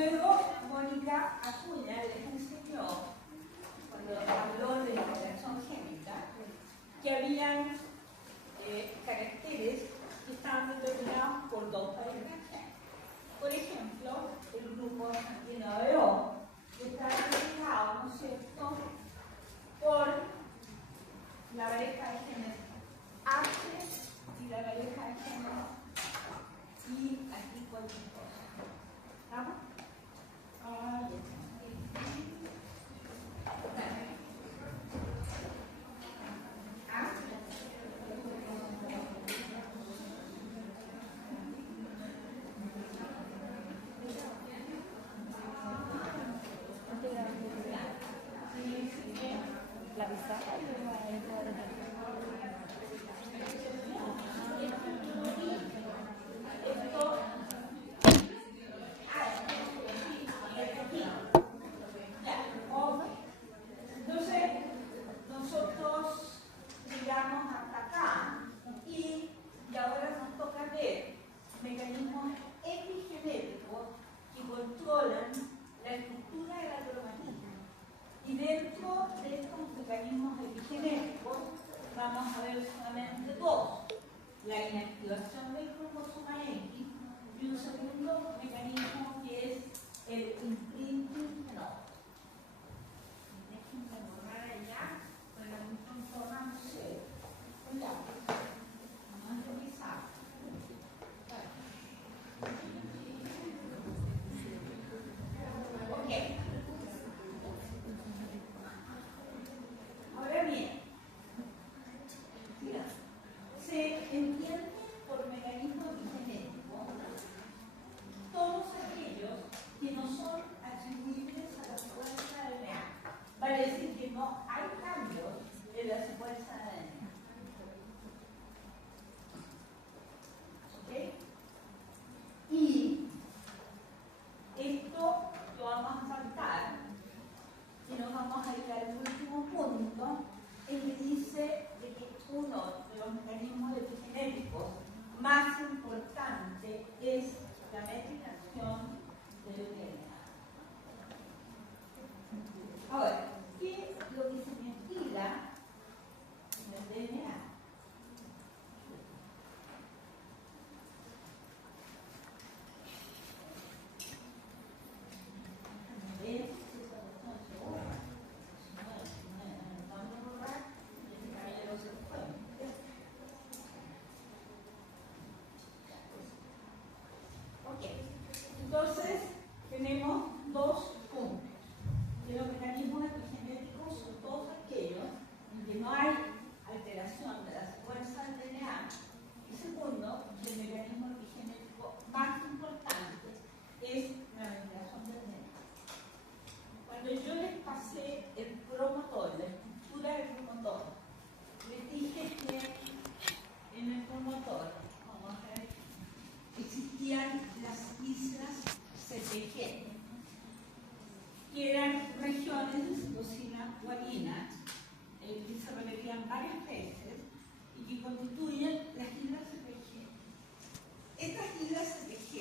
Luego, Mónica Acuña les enseñó, cuando habló de la relación génica, que habían caracteres que estaban determinados por dos variables. Por ejemplo, el grupo sanguíneo de O, que está representado, ¿no es cierto?, por la pareja de genes H y la pareja de genes y aquí cualquier cosa. ¿Estamos? La bisagra. Entonces, nosotros llegamos hasta acá y ahora nos toca ver mecanismos epigenéticos que controlan la estructura de la cromatina. Y dentro de estos mecanismos epigenéticos vamos a ver solamente dos: la inactivación del cromosoma X y un segundo mecanismo que es el imprinting genoma. Déjenme borrar allá para que no información. Vamos a revisar. Ok. Ahora bien, se entiende por mecanismo epigenético todos aquellos que no son atribuibles a la secuencia de DNA. Vale decir que no hay cambios en la secuencia de DNA. ¿Ok? Y esto lo vamos a saltar y nos vamos a ir al último punto, en que dice de que uno de los mecanismos epigenéticos más importante es la metilación del DNA. Ahora, ¿qué es lo que se metila en el DNA? Entonces, tenemos dos puntos. Que los mecanismos epigenéticos son todos aquellos en que no hay alteración de la secuencia del DNA. Y segundo, que el mecanismo epigenético más importante es la metilación del DNA. Cuando yo les pasé el promotor, la estructura del promotor, les dije que en el promotor, vamos a ver, existían las islas CPG, que eran regiones de citosina guanina que se repetían varias veces y que constituyen las islas CPG. Estas islas CPG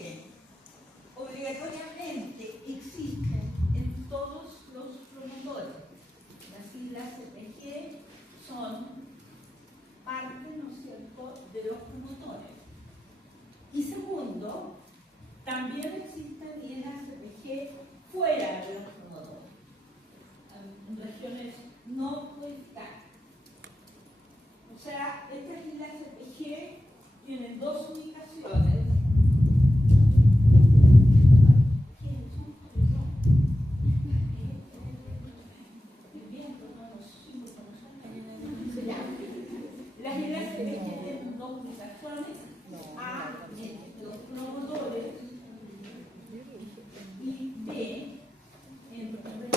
obligatoriamente existen en todos los promotores. Las islas CPG son parte, ¿no es cierto?, de los promotores. Y segundo, también existen islas CPG fuera de los promotores, en regiones no codificadas. O sea, estas islas CPG tienen dos ubicaciones. Las islas CPG tienen dos ubicaciones: A, los promotores, y B, en regiones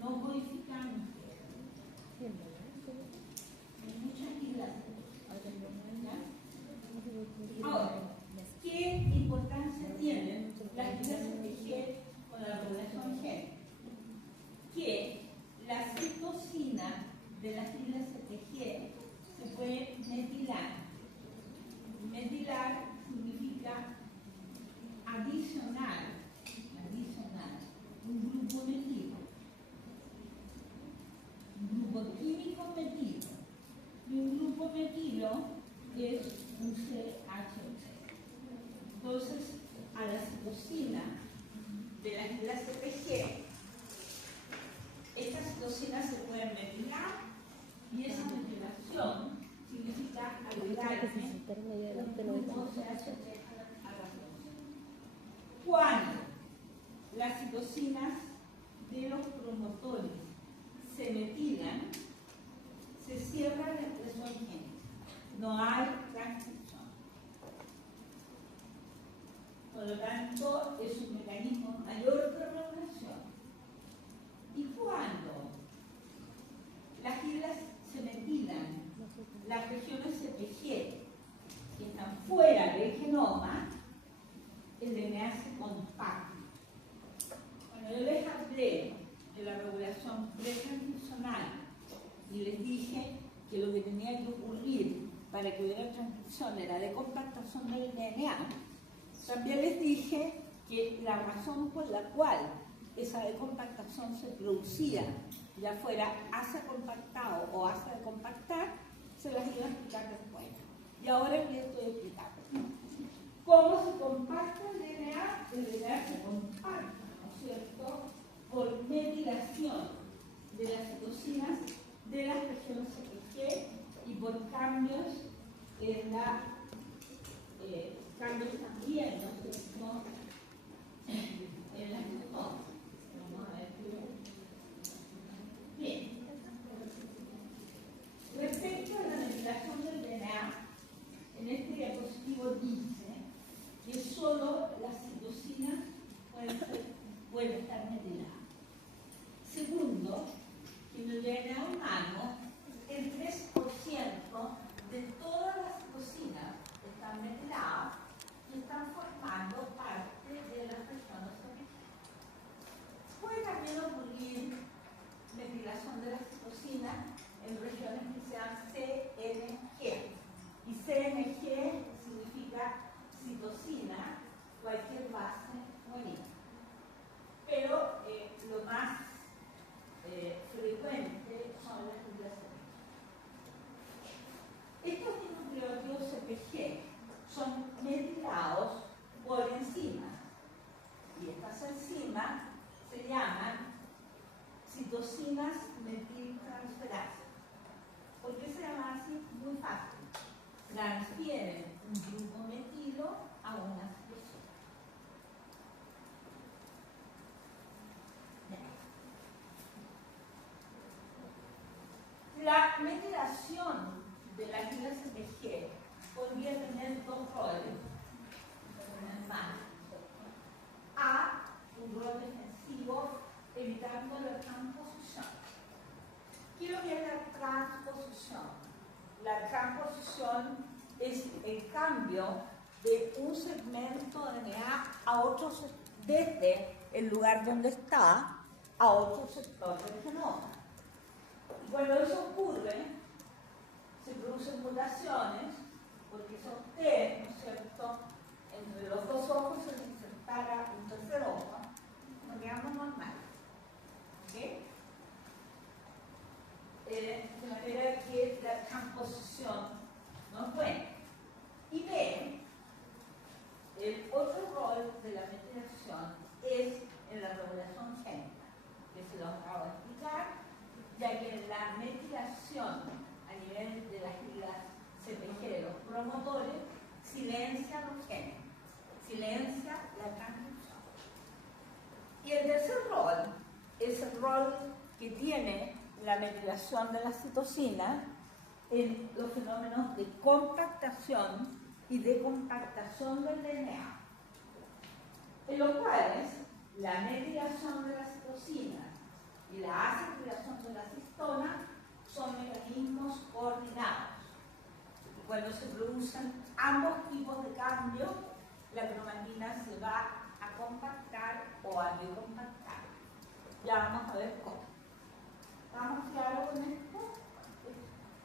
no codificantes. Hay muchas islas. Ahora, ¿qué importancia tienen las islas CPG con la población gen? Que la citosina de las islas CPG se puede metilar. Metilar significa adicionar la las citocinas de los promotores se metilan, se cierra la expresión génica. No hay transcripción. Por lo tanto, es un mecanismo mayor de regulación. Y cuando las islas se metilan, las regiones CPG que están fuera del genoma, el DNA se compacta. Cuando yo les hablé de la regulación pretranscripcional y les dije que lo que tenía que ocurrir para que hubiera transcripción era de compactación del DNA, también les dije que la razón por la cual esa decompactación se producía, ya fuera hace compactado o hace de compactar, se las iba a explicar después. Y ahora les estoy explicando. ¿Cómo se compacta el DNA? El DNA se compacta, ¿no es cierto?, por metilación de las citocinas de las regiones CPG y por cambios en la cambios también, ¿no es cierto?, en las citonas. Vamos a ver. Bien. Respecto a la metilación del DNA, en este diapositivo dice que solo las citocinas pueden estar metiladas. Segundo, que en el DNA humano, el 3% de todas las citocinas están metiladas y están formando parte de las regiones originales. Puede también ocurrir metilación de las citocinas en regiones que sean CNG. Y CNG significa citosina, cualquier base bonita. Pero lo más frecuente son las metilaciones. Estos nucleótidos CPG son metilados por enzimas. Y estas enzimas se llaman citocinas metiltransferases. ¿Por qué se llama así? Muy fácil. Transfieren un grupo metilo a una citosina. La metilación de las islas CPG podría tener dos roles. A, un rol defensivo, evitando la transposición. ¿Qué es lo que es la transposición? La transposición es el cambio de un segmento de DNA a otro, desde el lugar donde está a otro sector del genoma. Y cuando eso ocurre, se producen mutaciones, porque si a usted, ¿no es cierto?, entre los dos ojos se le insertara un tercer ojo, nos quedamos normales. ¿Ok? De manera que la transposición no es buena. Y B, el otro rol de la metilación es en la regulación génica, que se lo acabo de explicar, ya que la metilación a nivel de las islas CPG de los promotores silencia los genes, silencia la transcripción. Y el tercer rol es el rol que tiene la metilación de la citosina en los fenómenos de compactación y decompactación del DNA, en los cuales la metilación de la citosina y la acetilación de la cistona son mecanismos coordinados. Y cuando se producen ambos tipos de cambio, la cromatina se va a compactar o a decompactar. Ya vamos a ver cómo. ¿Estamos claros con esto?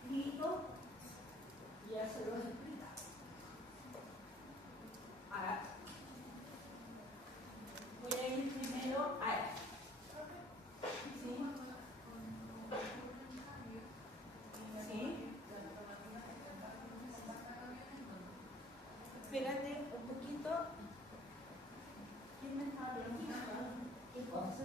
Escrito, ya se lo he explicado. Ahora, voy a ir primero a esto. ¿Sí? ¿Sí? Espérate un poquito. ¿Quién me está hablando? ¿Qué cosa?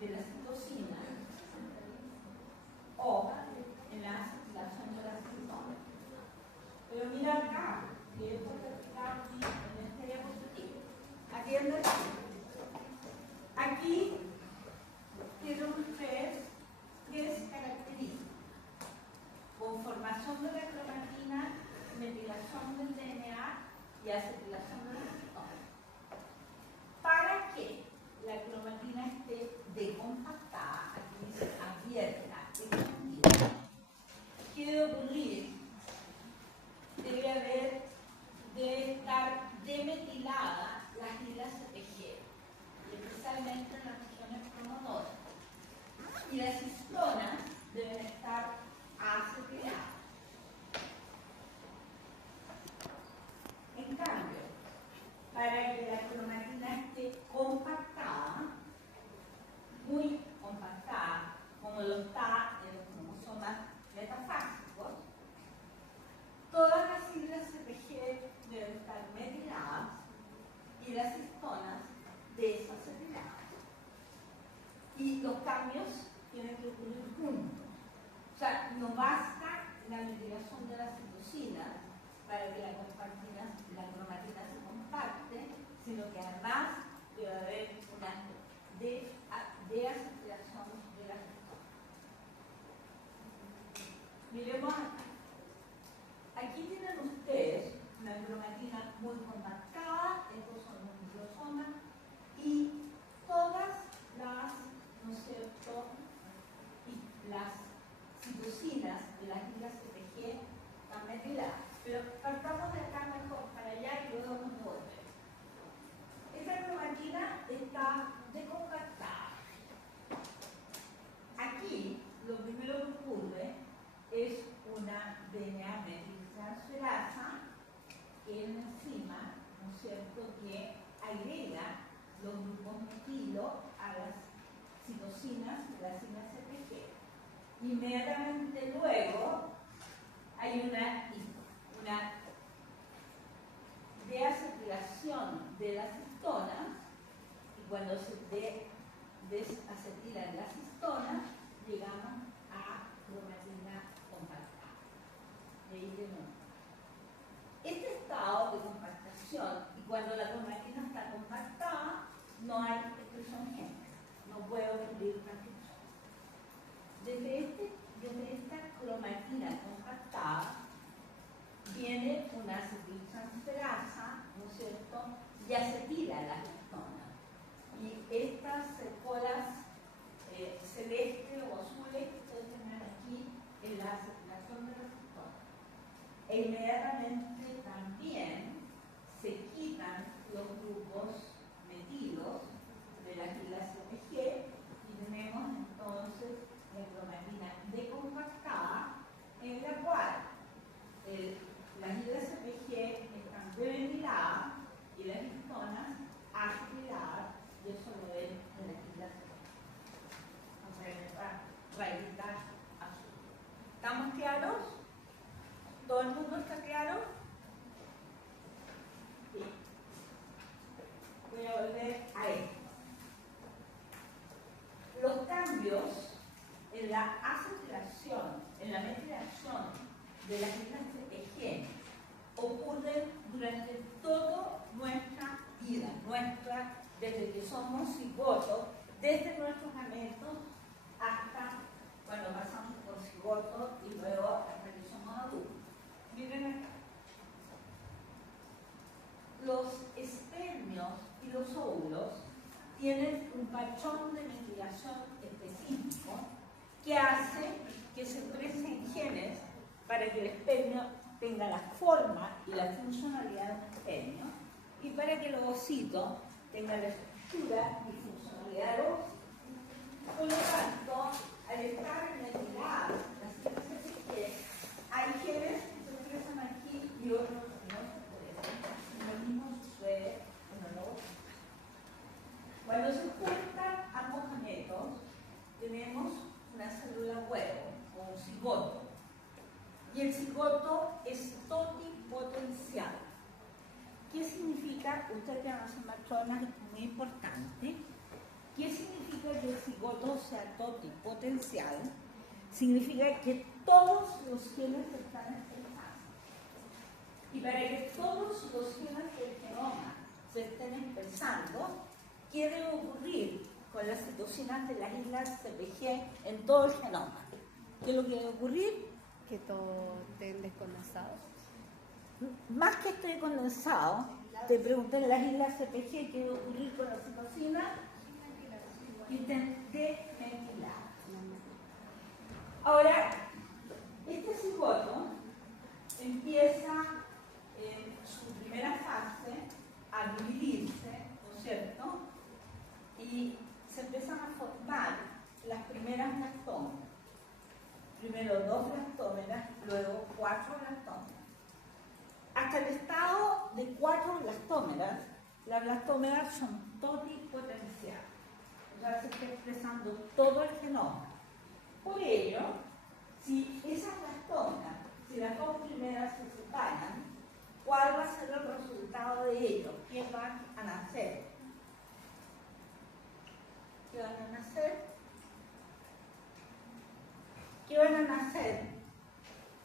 de la citosina o en la acetilación de la citosina. Pero mira acá, que esto está aquí en este diapositivo. Atiende aquí tienen ustedes tres características: conformación de la cromatina, metilación del DNA y acetilación de la citosina. Para que la cromatina esté decompactada, aquí dice abierta, expandida, ¿qué debe ocurrir? Debe estar demetilada las islas CPG, especialmente en las regiones promotoras. Y las histonas deben estar acetiladas. En cambio, para que la cromatina esté compactada, muy compactada, como lo está en los cromosomas metafásicos, todas las siglas CPG deben estar metiladas y las histonas desacetiladas. Y los cambios tienen que ocurrir juntos. O sea, no basta la metilación de las citosinas para que la cromatina se compacte, sino que además debe haber una desacetilación de las histonas. Miremos acá. Aquí tienen ustedes una cromatina muy compactada, estos son los nucleosomas, y todas las, ¿no es cierto?, y las citosinas de las islas CPG están metiladas. Pero partamos de acá mejor para allá y luego nos volvemos. Esta cromatina está decompactada. Aquí lo primero que ocurre es una DNA metiltransferasa, que es una enzima, ¿no es cierto?, que agrega los grupos metilo a las citosinas de las islas CPG. Inmediatamente luego hay una desacetilación de las histonas, y cuando se desacetilan las histonas, llegamos a cromatina compactada. De ahí de nuevo. Este estado de compactación, y cuando la cromatina está compactada, no hay expresión génica, no puede ocurrir transcripción. Desde esta cromatina compactada viene una acetiltransferasa, ¿no es cierto?, y acetila las histonas. Y estas colas celeste o azules que ustedes tienen aquí en la acetilación de las histonas. E inmediatamente también se quitan los grupos metilos de las islas CPG y tenemos entonces la cromatina decompactada, en la cual las islas CPG están demetiladas y las histonas acetiladas, y eso lo ven en las islas CPG. O sea, en esta rayita azul. ¿Estamos claros? ¿Todo el mundo está claro? Sí. Voy a volver a esto. Los cambios en la acetilación, en la metilación de las islas CPG ocurren durante toda nuestra vida, desde que somos cigotos, desde nuestros gametos hasta cuando pasamos por cigoto y luego hasta que somos adultos. Miren acá. Los espermios y los óvulos tienen un patrón de metilación específico que hace que se expresen genes para que el espermio tenga la forma y la funcionalidad de un espermio y para que el ovocito tenga la estructura y funcionalidad del ovocito. Por lo tanto, al estar metiladas las CPG, hay genes que se expresan aquí y otros que no se expresan. Lo mismo sucede con el ovocito. Cuando se juntan ambos gametos, tenemos una célula huevo o un cigoto. Y el cigoto es totipotencial. ¿Qué significa? Ustedes que no son matronas, es muy importante. ¿Qué significa que que el cigoto sea totipotencial, significa que todos los genes están expresados. Y para que todos los genes del genoma se estén expresando, ¿qué debe ocurrir con las citocinas de las islas CPG en todo el genoma? ¿Qué es lo que debe ocurrir? Que todo estén descondensados. Más que esté condensado, te pregunté en las islas CPG qué debe ocurrir con la citocina y te desmetiladas. Ahora, este cigoto empieza en su primera fase a dividirse, ¿no es cierto? Y se empiezan a formar las primeras lastómeras. Primero 2 lastómeras, luego 4 lastómeras. Hasta el estado de 4 lastómeras, las lastómeras son totipotenciales. O sea, se está expresando todo el genoma. Por ello, si esas lastómeras, si las dos primeras se separan, ¿cuál va a ser el resultado de ello? ¿Qué van a nacer? ¿Qué van a nacer? ¿Qué van a nacer?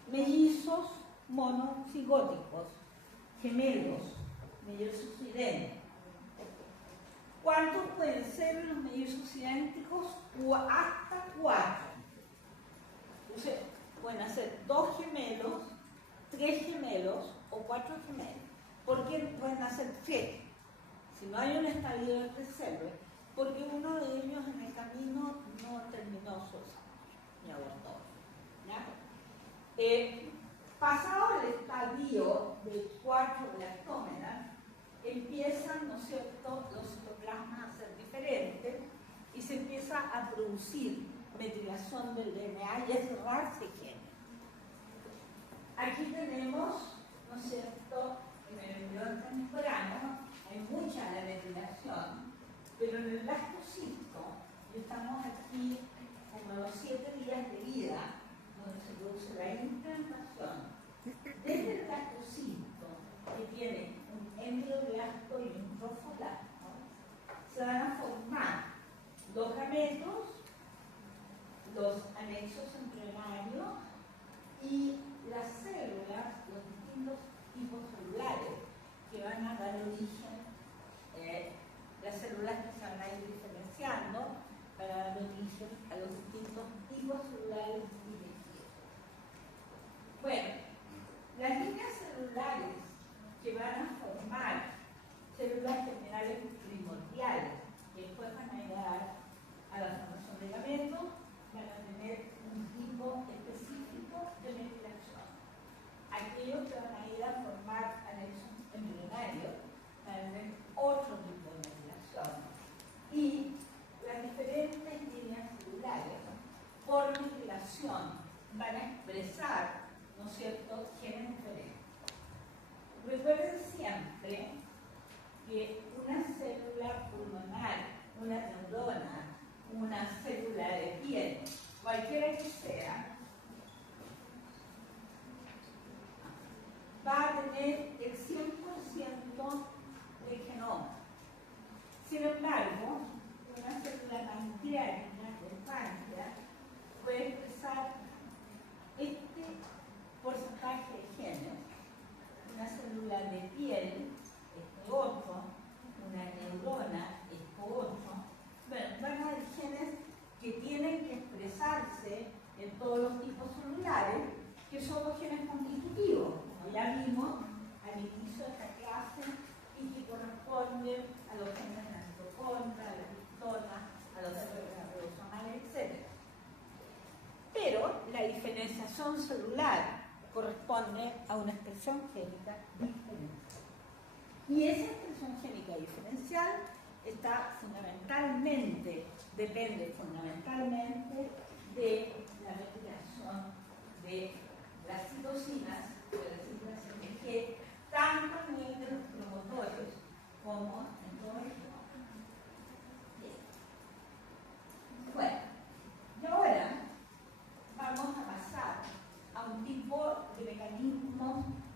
Mellizos monocigóticos, gemelos, mellizos idénticos. ¿Cuántos pueden ser los mellizos idénticos? Hasta 4. Entonces, pueden hacer 2 gemelos, 3 gemelos o 4 gemelos. ¿Por qué pueden hacer 7? Si no hay un estadio de reserva, porque uno de ellos en el camino no terminó su desarrollo, ni abortó. Pasado el estadio de 4 lastómeras, empiezan, ¿no es cierto?, los citoplasmas a ser diferentes y se empieza a producir metilación del DNA y a cerrarse genes. Aquí tenemos, ¿no es cierto?, en el embrión temprano hay mucha la metilación, pero en el blastocisto, y estamos aquí como los 7 días de vida, donde se produce la implantación, desde el blastocisto, que tiene un embrioblasto y un trofoblasto, se van a formar los gametos, los anexos embrionarios y las células, los distintos tipos celulares que van a dar origen, las células que se van a ir diferenciando para dar origen a los distintos tipos celulares y tejidos. Bueno, las líneas celulares que van a formar células germinales primordiales que después van a llegar a la formación de gametos, van a tener un tipo específico de metilación. Aquellos que van a ir a formar anexos embrionarios van a tener otro tipo de metilación. Y las diferentes líneas celulares por metilación van a expresar, ¿no es cierto?, genes diferentes. Recuerden siempre que una célula pulmonar, una neurona, una célula de piel, cualquiera que sea, va a tener el 100% del genoma. Sin embargo, una célula pancreática del páncreas puede expresar este porcentaje de genes. Una célula de piel, este otro, una neurona, este otro. Bueno, van a haber genes que tienen que expresarse en todos los tipos celulares, que son los genes constitutivos, como ya vimos al inicio de esta clase, y que corresponden a los genes de la mitocondria, a las histonas, a los células ribosomales, etc. Pero la diferenciación celular corresponde a una expresión génica diferencial. Y esa expresión génica diferencial depende fundamentalmente de la metilación de las citocinas, de las células CPG, tanto a nivel de los promotores como en todo el genoma. Bueno, y ahora vamos a pasar a un tipo de mecanismo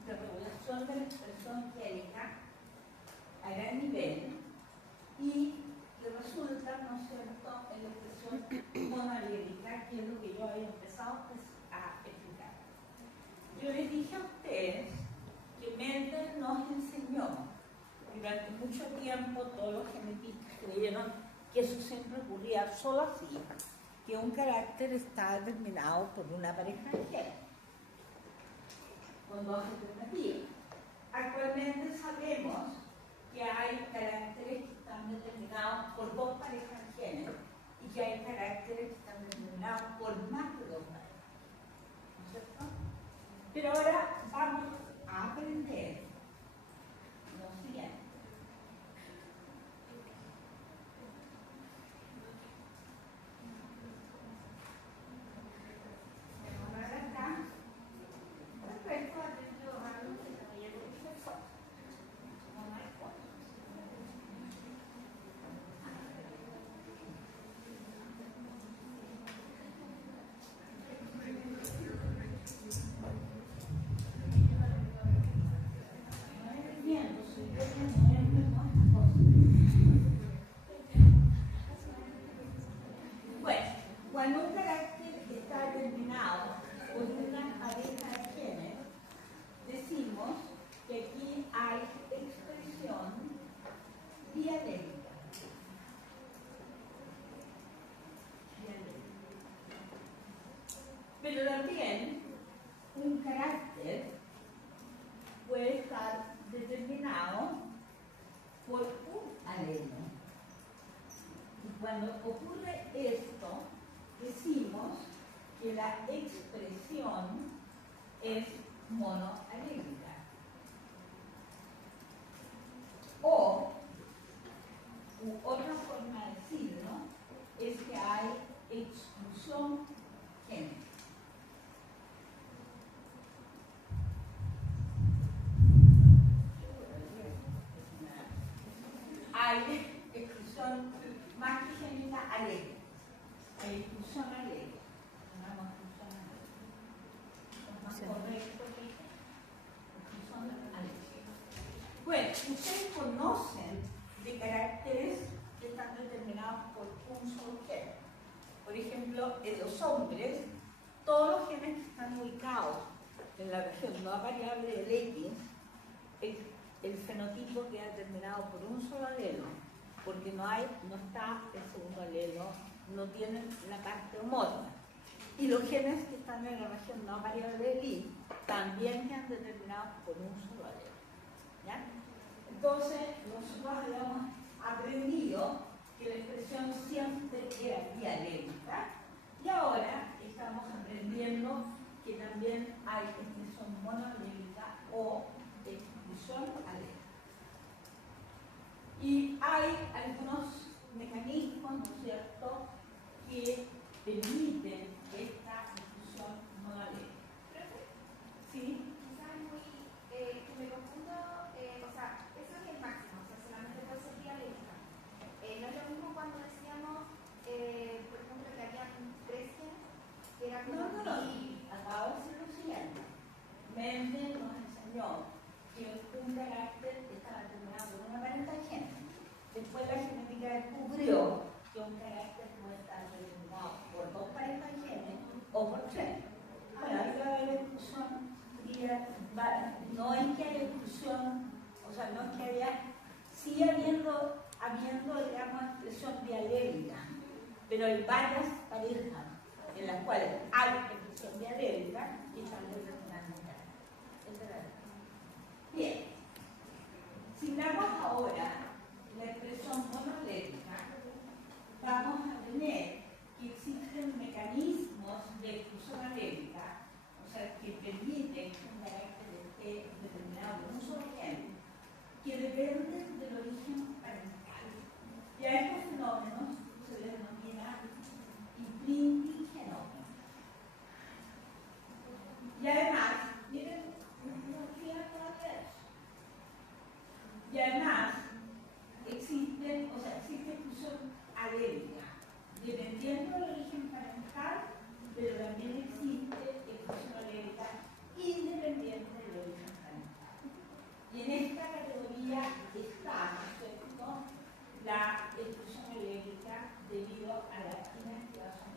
de regulación de la expresión génica a gran nivel y que resulta, ¿no es cierto?, en los monoalérica, que es lo que yo había empezado pues, a explicar. Yo les dije a ustedes que Mendel nos enseñó durante mucho tiempo, todos los genetistas creyeron que eso siempre ocurría solo así, que un carácter está determinado por una pareja de genes, con dos alternativas. Actualmente sabemos que hay caracteres que están determinados por dos parejas de genes y que hay caracteres que están determinados por más de dos parejas, ¿no es cierto? Pero ahora vamos a aprender lo siguiente. Cuando un carácter está determinado por una pareja de genes, decimos que aquí hay expresión dialéctica. Pero también un carácter puede estar determinado por un alelo. Y cuando ocurre esto, decimos que la expresión es monoalérica. O, otra forma de decirlo, es que hay exclusión genética. Hay exclusión más que génica alélica. Hay exclusión alélica. Llamamos exclusión alélica. Es más correcto que exclusión alélica. Bueno, ustedes conocen de caracteres que están determinados por un solo gen. Por ejemplo, en los hombres, todos los genes que están ubicados en la región no variable del X, el fenotipo queda determinado por un solo alelo, porque no está el segundo alelo, no tienen la parte homóloga. Y los genes que están en la región no variable del Y también quedan determinados por un solo alelo. ¿Ya? Entonces, nosotros habíamos aprendido que la expresión siempre era dialéctica y ahora estamos aprendiendo que también hay expresión monoalélica o exclusión alélica. Y hay algunos mecanismos, ¿no es cierto?, que permiten esta exclusión monoalélica. ¿Sí? Quizás me confundo, o sea, eso es el máximo, o sea, solamente puede ser dialéctica. No es lo mismo cuando decíamos, por ejemplo, que había tres genes, que era como... No. Acabo de decir lo siguiente. Mendel nos enseñó que un carácter estaba determinado por una pareja de genes. Después la genética descubrió que un carácter puede estar determinado por dos parejas de genes o por tres. Bueno, ahí va a haber exclusión. No es que haya exclusión, o sea, no es que haya, sigue habiendo digamos, expresión dialéctica, pero hay varias parejas en las cuales hay expresión dialéctica y están determinando un carácter. Bien, si miramos ahora la expresión monoalérica, vamos a tener que existen mecanismos de exclusión alérica, o sea, que permiten que un carácter esté determinado por un solo gen, que dependen del origen parental. Y a estos fenómenos se les denomina imprinting genómico. Y además, miren, y además existe exclusión alérica. la investigación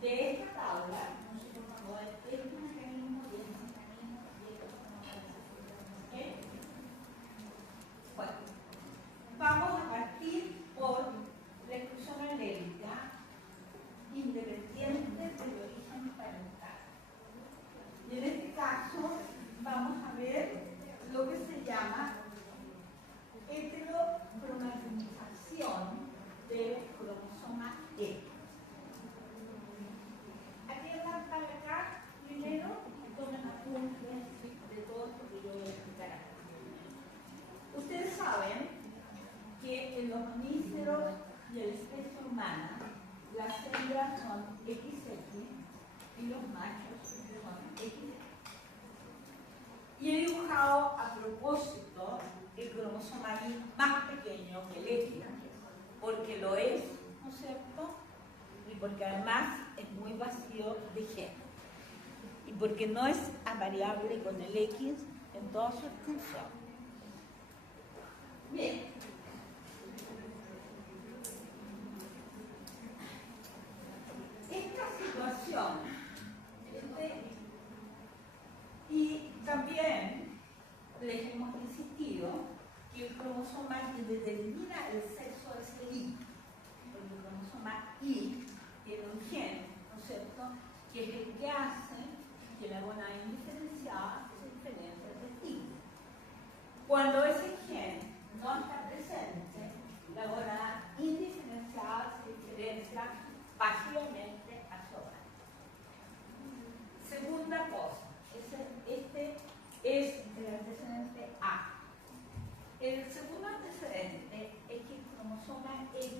de esta tabla. Nosotros vamos a ver este mecanismo y este mecanismo y este mecanismo. Bueno, vamos a partir por la exclusión alérgica independiente del origen parental. Y en este caso vamos a ver lo que se llama heterocromatización del cromosoma E. Aquí están para acá, primero, tomen apuntes de todo esto que yo voy a explicar acá. Ustedes saben que en los mamíferos y en la especie humana, las hembras son XX y los machos son XX. Y he dibujado a propósito el cromosoma Y más pequeño que el X, porque lo es, ¿no es cierto? Y porque además es muy vacío de gen. Y porque no es variable con el X en toda su extensión. Bien. Esta situación, y también les hemos insistido que el cromosoma que determina el sexo es el Y, porque el cromosoma Y tiene un gen, ¿no es cierto?, que es el que hace que la gonada indiferenciada se diferencie del tipo. Cuando ese gen no está presente, la gonada indiferenciada se diferencia pasivamente a sola. Segunda cosa, este es el antecedente A. El segundo antecedente es que el cromosoma X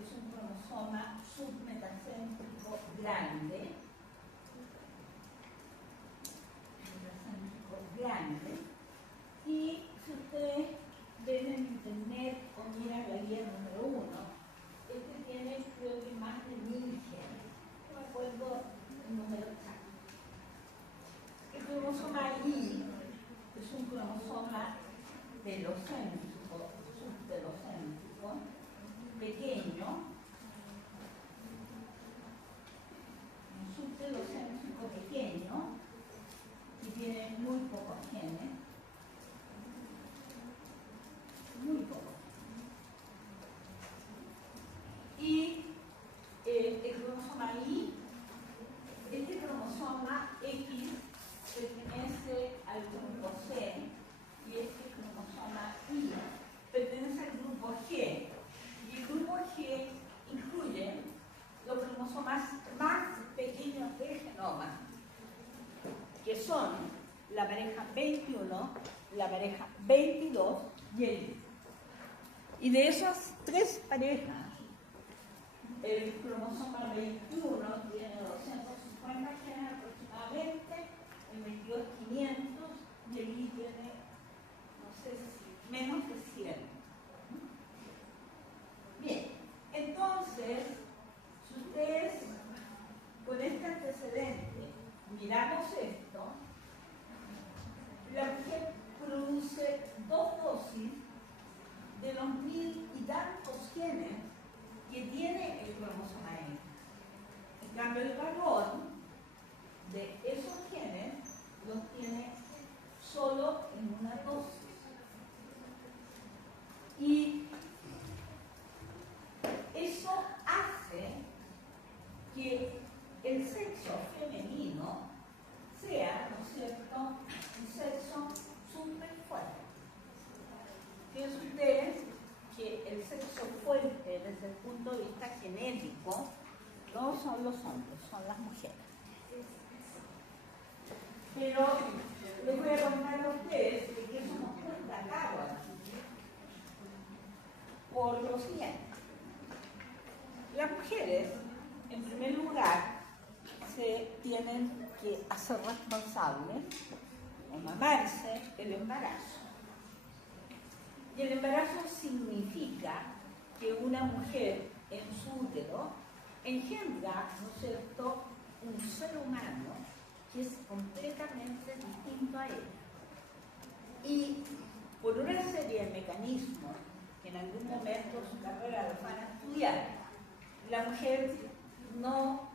es un cromosoma submetacéntrico grande, y si ustedes ven en internet o miran la guía número 1, este tiene creo que más de 1000 genes, no me acuerdo el número exacto. El cromosoma Y es un cromosoma telocéntrico, subtelocéntrico, pequeño, un subtelocéntrico pequeño, y tiene muy pocos genes, muy pocos. Y el cromosoma Y, este cromosoma X pertenece al grupo C y este cromosoma Y pertenece al grupo G. Y el grupo G incluye los cromosomas más pequeños del genoma, que son la pareja 21, la pareja 22 y el Y. Y de esas tres parejas, el cromosoma 21 tiene 250 genes aproximadamente, el 22 500 y el Y tiene, no sé si, menos de 100. Bien, entonces, si ustedes con este antecedente miramos esto, la mujer produce 2 dosis de los 1000 y tantos genes que tiene el cromosoma X. En cambio, el varón de esos genes los tiene solo en una dosis. Y eso hace que el sexo femenino sea, ¿no es cierto?, un sexo súper fuerte. Fíjense ustedes que el sexo fuerte desde el punto de vista genético no son los hombres, son las mujeres. Pero les voy a contar a ustedes de que eso nos cuenta Carol por lo siguiente. Las mujeres, en primer lugar, se tienen que hacer responsables o mamarse el embarazo. Y el embarazo significa que una mujer en su útero engendra, ¿no es cierto?, un ser humano que es completamente distinto a ella. Y por una serie de mecanismos que en algún momento de su carrera los van a estudiar, la mujer no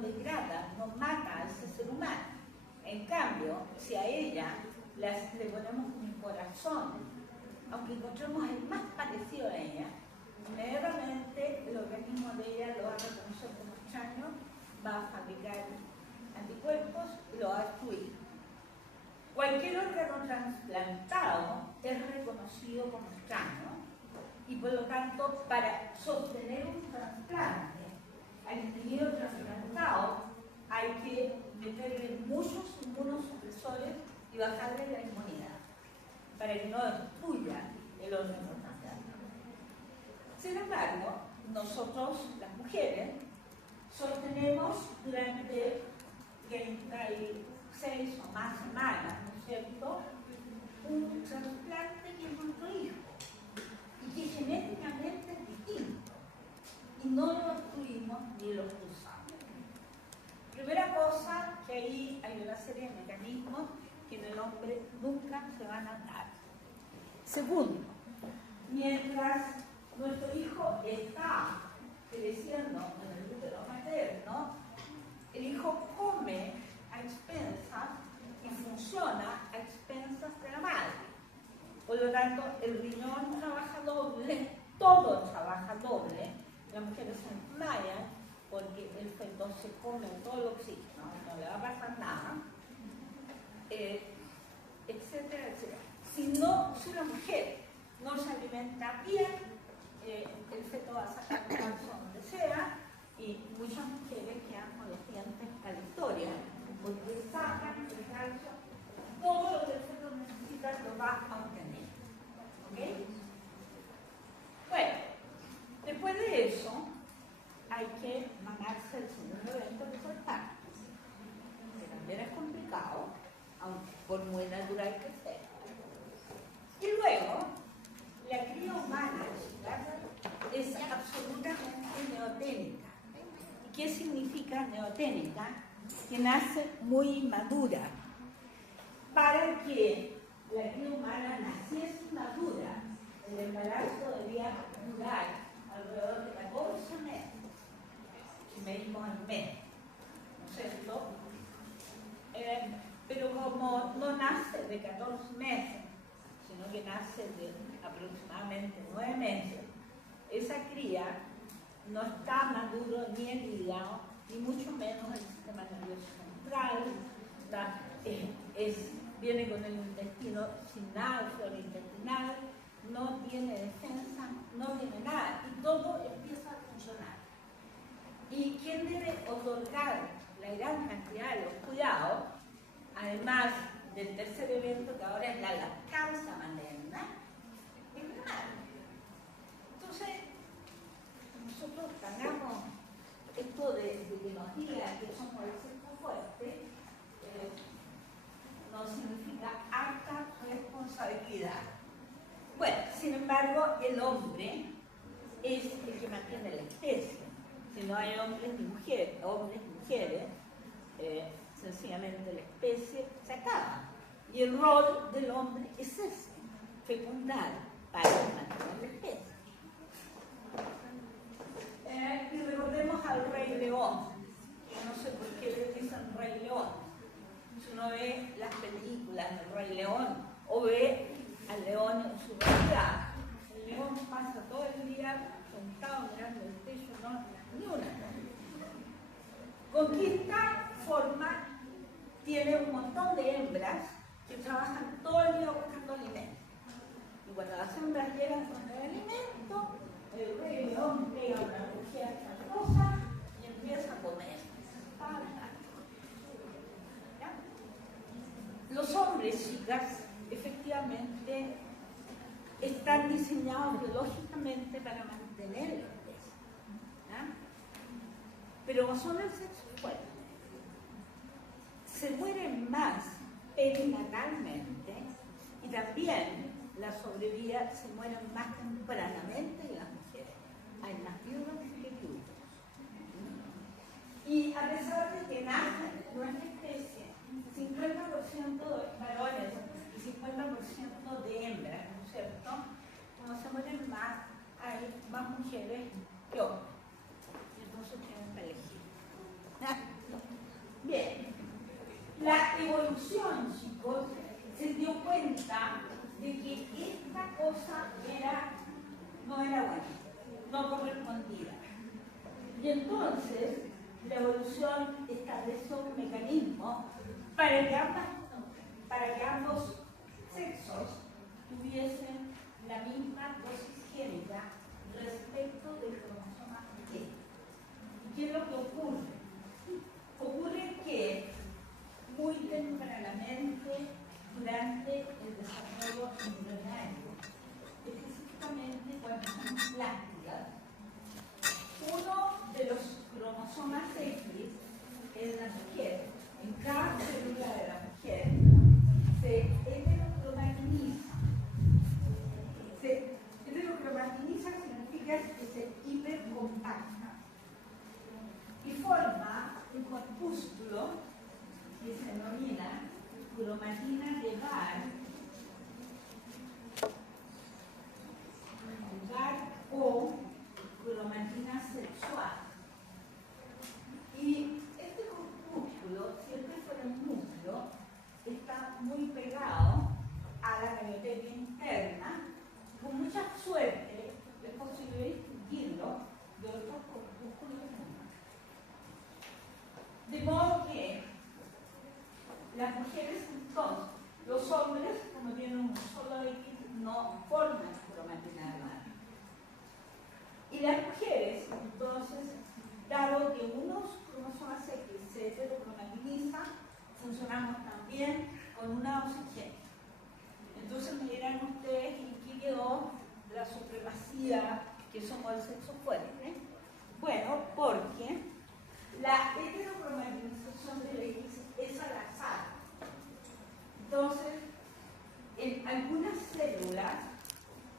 degrada, no mata a ese ser humano. En cambio, si a ella le ponemos un corazón, aunque encontremos el más parecido a ella, inmediatamente el organismo de ella lo va a reconocer como extraño, va a fabricar anticuerpos y lo va a destruir. Cualquier órgano trasplantado es reconocido como extraño y por lo tanto para sostener un trasplante al individuo trasplantado hay que meterle muchos inmunosupresores y bajarle la inmunidad para que no destruya el órgano trasplantado. Sin embargo, nosotros, las mujeres, sostenemos durante 36 o más semanas, ¿no es cierto?, un trasplante que es nuestro hijo y que genéticamente es distinto y no lo destruimos ni lo usamos. Primera cosa, que ahí hay una serie de mecanismos que en el hombre nunca se van a dar. Segundo, mientras nuestro hijo está creciendo en el útero materno, el hijo come a expensas y funciona a expensas de la madre. Por lo tanto, el riñón trabaja doble, todo trabaja doble. Las mujeres se desmayan porque el feto se come todo el oxígeno, no le va a pasar nada, etcétera, etcétera. Si la mujer no se alimenta bien, el feto va a sacar el calcio donde sea y muchas mujeres quedan con los dientes a la historia porque sacan el calcio, todo lo que el feto necesita lo va a obtener. ¿Ok? Bueno, después de eso hay que mamarse el segundo evento que fue el parto, que también es complicado, aunque por muy natural que sea. Y luego, la cría humana, chicas, es absolutamente neoténica. ¿Y qué significa neoténica? Que nace muy madura. Para que la cría humana naciese madura, el embarazo debía durar alrededor de 14 meses. Si medimos en mes, ¿no es cierto? Pero como no nace de 14 meses, sino que nace de aproximadamente 9 meses, esa cría no está maduro ni el hígado, ni mucho menos el sistema nervioso central, viene con el intestino sin nada, flora intestinal, no tiene defensa, no tiene nada, y todo empieza a funcionar. ¿Y quién debe otorgar la gran cantidad de los cuidados, además del tercer evento que ahora es la lactancia materna? Es la madre. Entonces, nosotros ganamos esto de que nos digan que somos el sexo fuerte, no significa alta responsabilidad. Bueno, sin embargo, el hombre es el que mantiene la especie. Si no hay hombres ni mujeres, sencillamente la especie se acaba. Y el rol del hombre es ese, fecundar para mantener la especie. Y recordemos al Rey León. Yo no sé por qué le dicen Rey León. Si uno ve las películas del Rey León o ve al león en su realidad, el león pasa todo el día sentado mirando el techo, no ni una. Conquista, forma, tiene un montón de hembras que trabajan todo el día buscando alimento. Y cuando las hembras llegan con el alimento, el rey león pega una rugida cosa y empieza a comer. ¿Ya? Los hombres, chicas, efectivamente están diseñados biológicamente para mantener la especie. ¿Ya? Pero son el sexo fuerte. Se mueren más perinatalmente y también la sobrevida se mueren más tempranamente que las mujeres. Hay más viudas que viudos. Y a pesar de que nacen en nuestra especie 50% de varones y 50% de hembras, ¿no es cierto? Como se mueren más, hay más mujeres que hombres. Y entonces la evolución estableció un mecanismo para que ambos sexos tuviesen la misma dosis génica respecto del cromosoma Y. ¿Y qué es lo que ocurre? Ocurre que muy tempranamente durante el desarrollo embrionario, específicamente cuando son plásticas, uno de los cromosomas X en la mujer, en cada célula de la mujer, se heterocromageniza. Heterocromageniza significa que se hipercompacta y forma un corpúsculo que se denomina cromatina de Barr o cromatina sexual. Y este corpúsculo, siempre fuera un núcleo, está muy pegado a la carioteca interna. Con mucha suerte es posible distinguirlo de otros corpúsculos humanos. De modo que las mujeres entonces, los hombres, como tienen un solo X, no forman cromatina de Barr. Y las mujeres, entonces, dado que unos cromosomas X se heterocromatinizan, funcionamos también con una oxigenia. Entonces me dirán ustedes en qué quedó la supremacía que somos el sexo fuerte. Bueno, porque la heterocromatinización del X es al azar. Entonces, en algunas células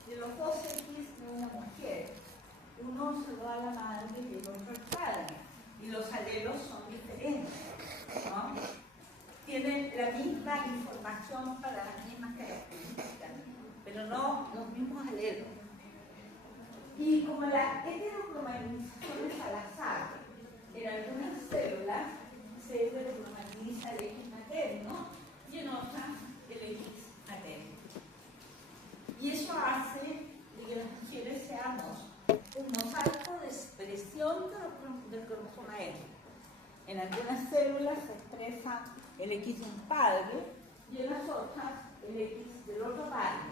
de los dos X de una mujer, uno se lo da a la madre y el otro al padre, y los alelos son diferentes, ¿no? Tienen la misma información para las mismas características, pero no los mismos alelos. Y como la heterocromatinización es al azar, en algunas células se heterocromatiniza el X materno y en otras el X materno. Y eso hace que las mujeres seamos un mosaico de expresión del cromosoma X. En algunas células se expresa el X de un padre y en las otras el X del otro padre.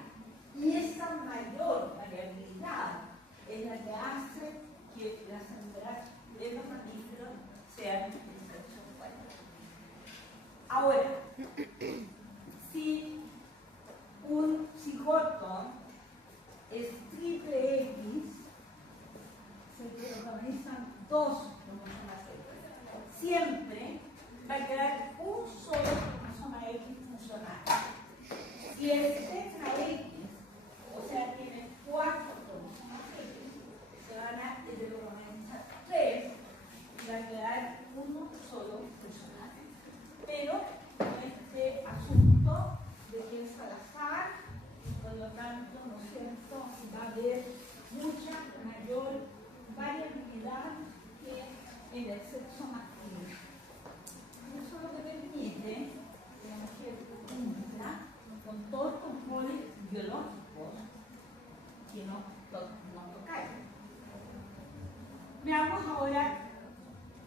Y esa mayor variabilidad es la que hace que las hembras de los mamíferos sean de sexo fuerte. Ahora, si un cigoto es triple X, se organizan dos cromosomas X. Siempre va a quedar un solo cromosoma X funcional. Si es tetra X, o sea, tiene 4 cromosomas X, se van a heterocromizar 3 y va a quedar uno solo funcional. Pero este asunto de que es al azar, por lo tanto, ¿no es cierto?, va a haber mucha mayor variabilidad que en el sexo masculino. Eso es lo que permite que la mujer cumpla con todos los controles biológicos que nos tocan. Veamos ahora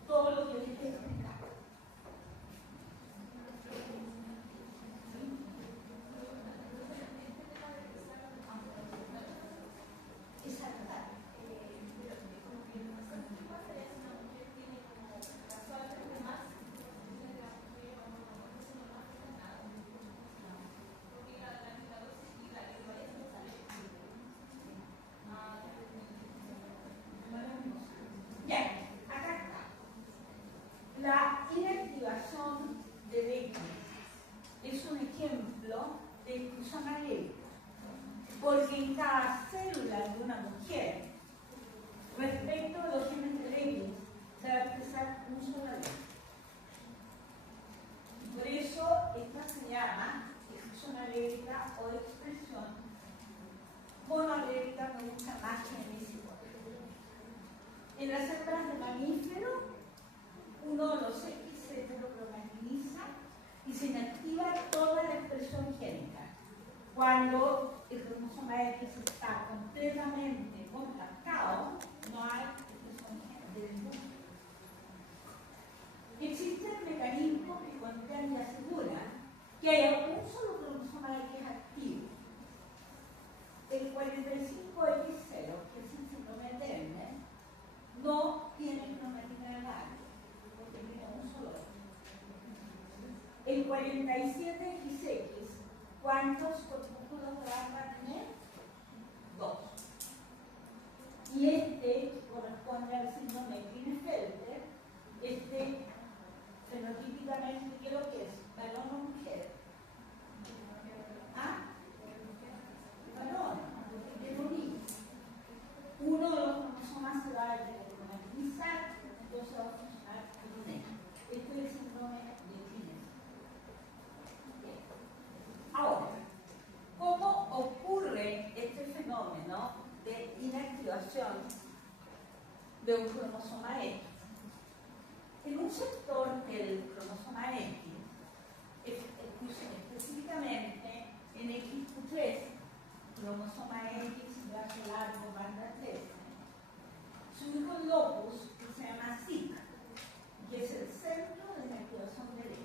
todo lo que les he explicado. La inactivación del X es un ejemplo de exclusión alélica, porque en cada célula de una mujer, respecto a los genes del X, se va a expresar un solo alelo. Por eso esta se llama exclusión alélica o expresión monoalélica con mucha más genética. En las hembras de mamífero, uno de los X se heterocromatiniza y se inactiva toda la expresión génica. Cuando el cromosoma X está completamente compactado, no hay expresión génica de ningún 37XX, ¿cuántos corpúsculos van a tener? 2. Y este corresponde al síndrome de Klinefelter. Este fenotípicamente, ¿qué es lo que es? ¿Varón o mujer? ¿Ah? Varón, porque tiene un niño. Uno de los cromosomas se va a cromatizar, entonces va a funcionar como negro. Este es el síndrome de Klinefelter. Ahora, ¿cómo ocurre este fenómeno de inactivación de un cromosoma X? En un sector del cromosoma X, específicamente en XQ3, cromosoma X, brazo largo, banda 13, surge un locus que se llama SIC, que es el centro de inactivación del X.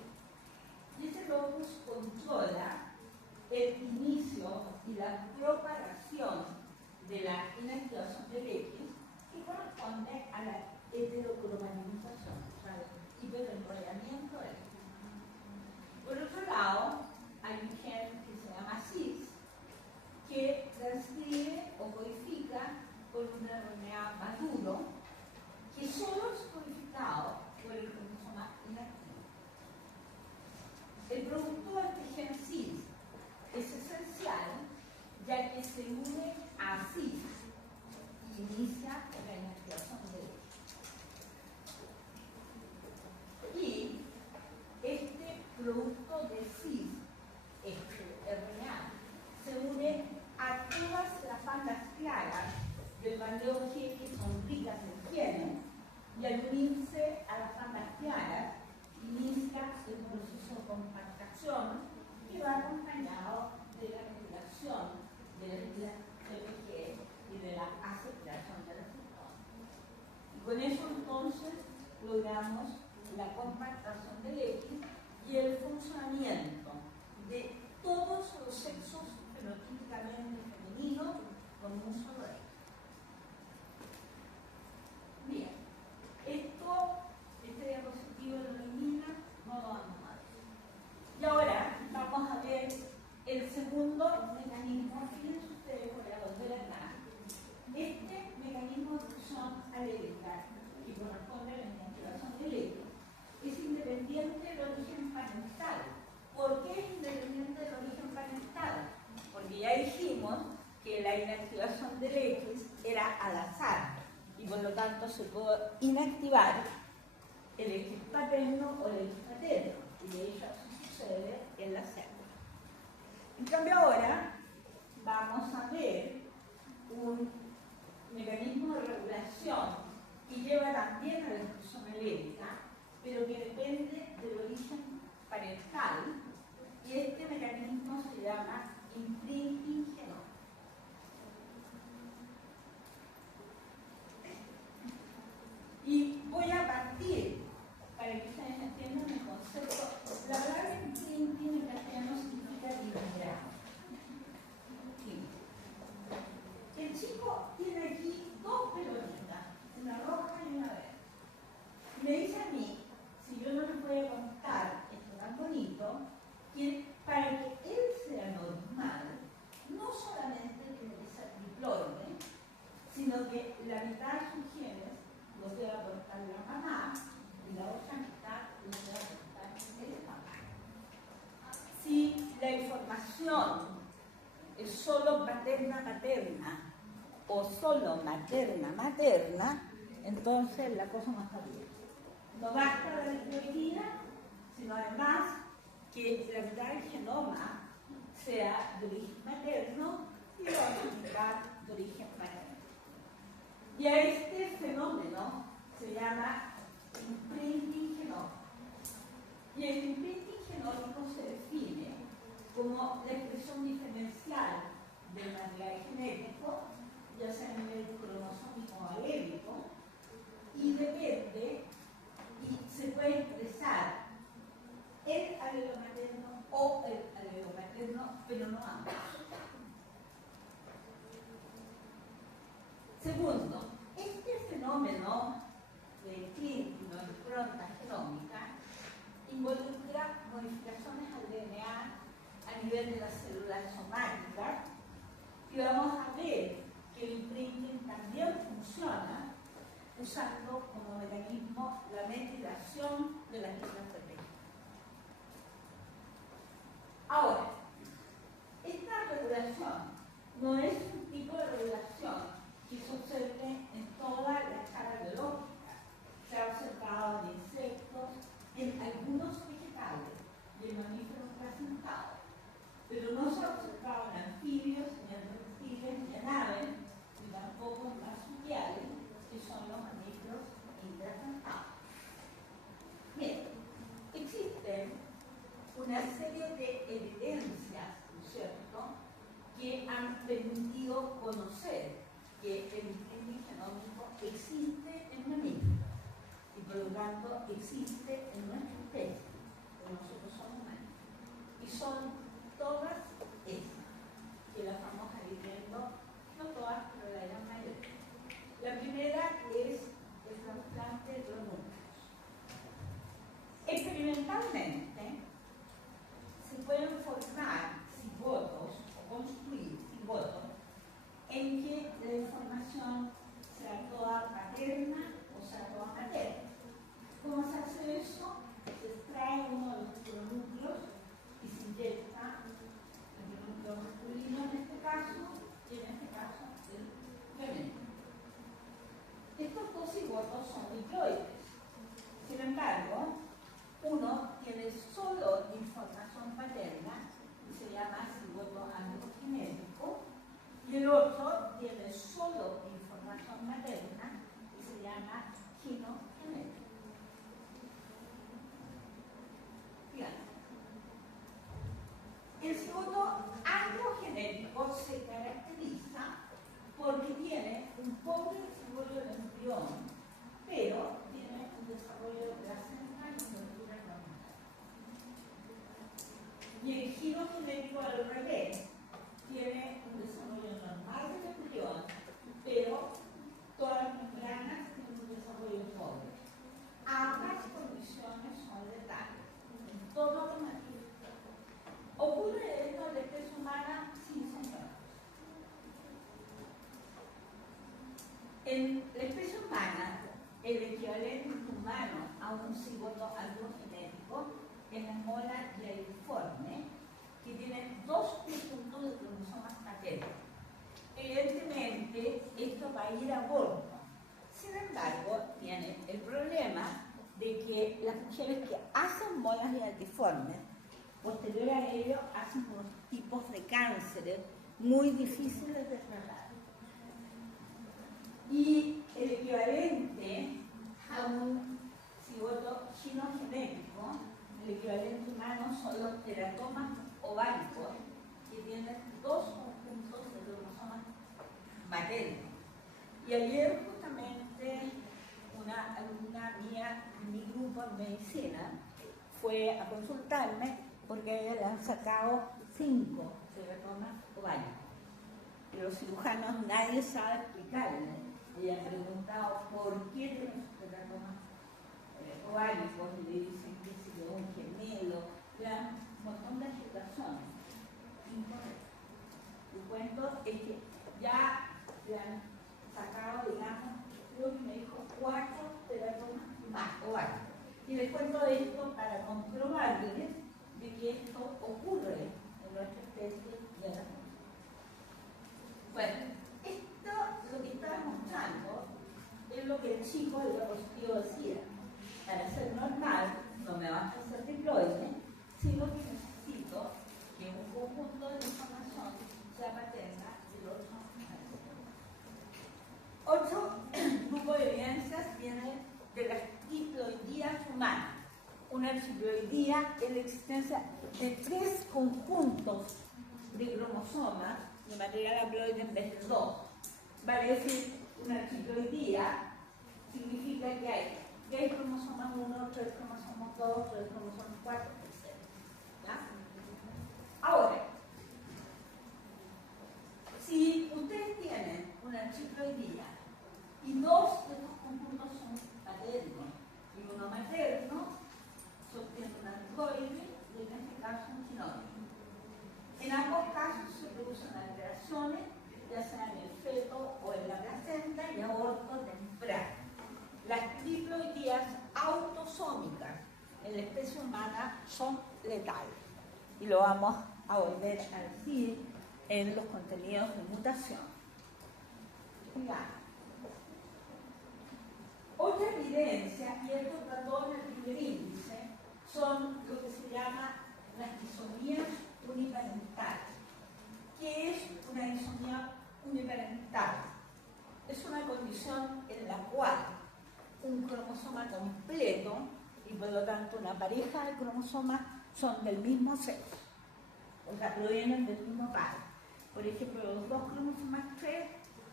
Y ese locus controla el inicio y la propagación de la inactivación del X, que corresponde a la heterocromatización, o sea, el hiperenrollamiento del X. Por otro lado, hay un gen que se llama CIS, que transcribe o codifica por un RNA maduro, que solo es codificado por el cromosoma inactivo. El producto de este gen CIS es esencial, ya que se une a CIS y inicia la inactivación del X. Y este producto de CIS, este RNA, se une a todas las bandas claras del bandeo G, que son ricas en genes, y al unirse a las bandas claras, inicia el proceso de compactación que va acompañado de la regulación de la CPG y de la aceptación de los cetonas. Y con eso entonces logramos la compactación del X y el funcionamiento de todos los sexos fenotípicamente femeninos con un solo X. Bien, este diapositivo lo elimina, no lo vamos a ver. Y ahora vamos a ver el segundo mecanismo. Fíjense ustedes, voy a volver atrás. Este mecanismo de fusión alérgica, que corresponde a la inactivación del X, es independiente del origen parental. ¿Por qué es independiente del origen parental? Porque ya dijimos que la inactivación del X era al azar y por lo tanto se puede inactivar el X paterno o el X materno, y de hecho eso sucede en la célula. En cambio ahora vamos a ver un mecanismo de regulación que lleva también a la exclusión alérgica, pero que depende del origen parental, y este mecanismo se llama imprinting genómico. Y voy a partir, para que ustedes entiendan el concepto. La palabra imprinting en castellano significa timbrado. El chico tiene aquí dos pelotitas, una roja y una verde. Y me dice a mí, si yo no les voy a contar esto tan bonito, que para que él sea normal, no solamente tiene que ser diploide, sino que la mitad de sus genes los debe aportar la mamá y la otra mitad los debe aportar el papá. Si la información es solo materna-materna o solo materna-materna, entonces la cosa no está bien. No basta la diploidía, sino además que la mitad del genoma sea de origen materno y la otra mitad de origen materno. Y a este fenómeno se llama imprinting genómico. Y el imprinting genómico se define como la expresión diferencial del material genético, ya sea a nivel cromosómico o alélico, y depende, y se puede expresar el alelo materno o el alelo materno, pero no ambos. Segundo, este fenómeno de imprinting o impronta genómica involucra modificaciones usando como mecanismo la metilación de las fibras de pecho. Ahora, esta regulación no es un tipo de regulación que se observe en toda la escala biológica. Se ha observado en insectos, en algunos vegetales y en mamíferos placentados, pero no se ha observado en anfibios, ni en reptiles, ni en aves, ni tampoco en marsupiales, que son los mamíferos intraplantados. Bien, existen una serie de evidencias, ¿no es cierto?, que han permitido conocer que el diseño genómico existe en mamíferos y por lo tanto existe en nuestra especie, pero nosotros somos humanos. Y son todas esas, que las vamos a ir viendo, no todas, pero la gran mayoría. La primera es el trasplante de los núcleos. Experimentalmente, se pueden formar cigotos o construir cigotos en que la información sea toda paterna o sea toda materna. ¿Cómo se hace eso? Se extrae uno de los núcleos y se inyecta el núcleo masculino en este caso y en este caso el femenino. Estos dos cigotos son diploides. Sin embargo, uno tiene solo información paterna y se llama cigoto androgenético, y el otro tiene solo información materna y se llama ginogenético. Fíjate. El cigoto androgenético se caracteriza porque tiene un pobre desarrollo del embrión, pero tiene un desarrollo de la placenta y estructura normal. Y el ginogenético al revés tiene un desarrollo normal del embrión, pero todas las membranas tienen un desarrollo pobre. Ambas condiciones son letales en todos los mamíferos. Ocurre esto en la especie humana sin síntomas. En la especie humana, el equivalente humano a un cigoto androgenético es la mola yairiforme, que tiene dos conjuntos de cromosomas paternos. Evidentemente, esto va a ir a aborto. Sin embargo, tiene el problema de que las mujeres que hacen molas yairiformes, posterior a ello, hacen unos tipos de cánceres muy difíciles de tratar. Y el equivalente a un cigoto ginogenético, el equivalente humano son los teratomas ováricos, que tienen dos conjuntos de cromosomas maternos. Y ayer justamente una alumna mía en mi grupo en medicina fue a consultarme porque a ella le han sacado 5 teratomas ováricos. Y los cirujanos nadie sabe explicarle. Ella ha preguntado por qué tiene sus teratomas ováricos y le dicen que si es un gemelo, le dan un montón de explicaciones incorrectas. El cuento es que ya le han sacado, digamos, creo que me dijo 4 teratomas más ováricos. Y les cuento esto para comprobarles de que esto ocurre en nuestra especie y en la mujer. Bueno, esto lo que está mostrando es lo que el chico del diapositivo decía. Para ser normal, no me basta ser diploide, sino que necesito que un conjunto de información sea paterna y el otro no. Otro grupo de evidencias viene de las triploidías humanas. Una triploidía es la existencia de 3 conjuntos de cromosomas de material haploide en vez de 2. Vale decir, una triploidía significa que hay 3 cromosomas 1, 3 cromosomas 2, 3 cromosomas 4, etc. ¿Ya? Ahora, si ustedes tienen una triploidía y 2 de estos conjuntos son paternos y uno materno, se obtiene un androide y en este caso un ginóide. En ambos casos se producen alteraciones, ya sea en el feto o en la placenta, y aborto temprano. la especie humana son letales. Y lo vamos a volver a decir en los contenidos de mutación. Cuidado. Otra evidencia, y esto trató en el primer índice, son lo que se llama las disomías uniparentales. ¿Qué es una disomía uniparental? Es una condición en la cual un cromosoma completo y por lo tanto una pareja de cromosomas son del mismo sexo, o sea, provienen del mismo padre. Por ejemplo, los dos cromosomas 3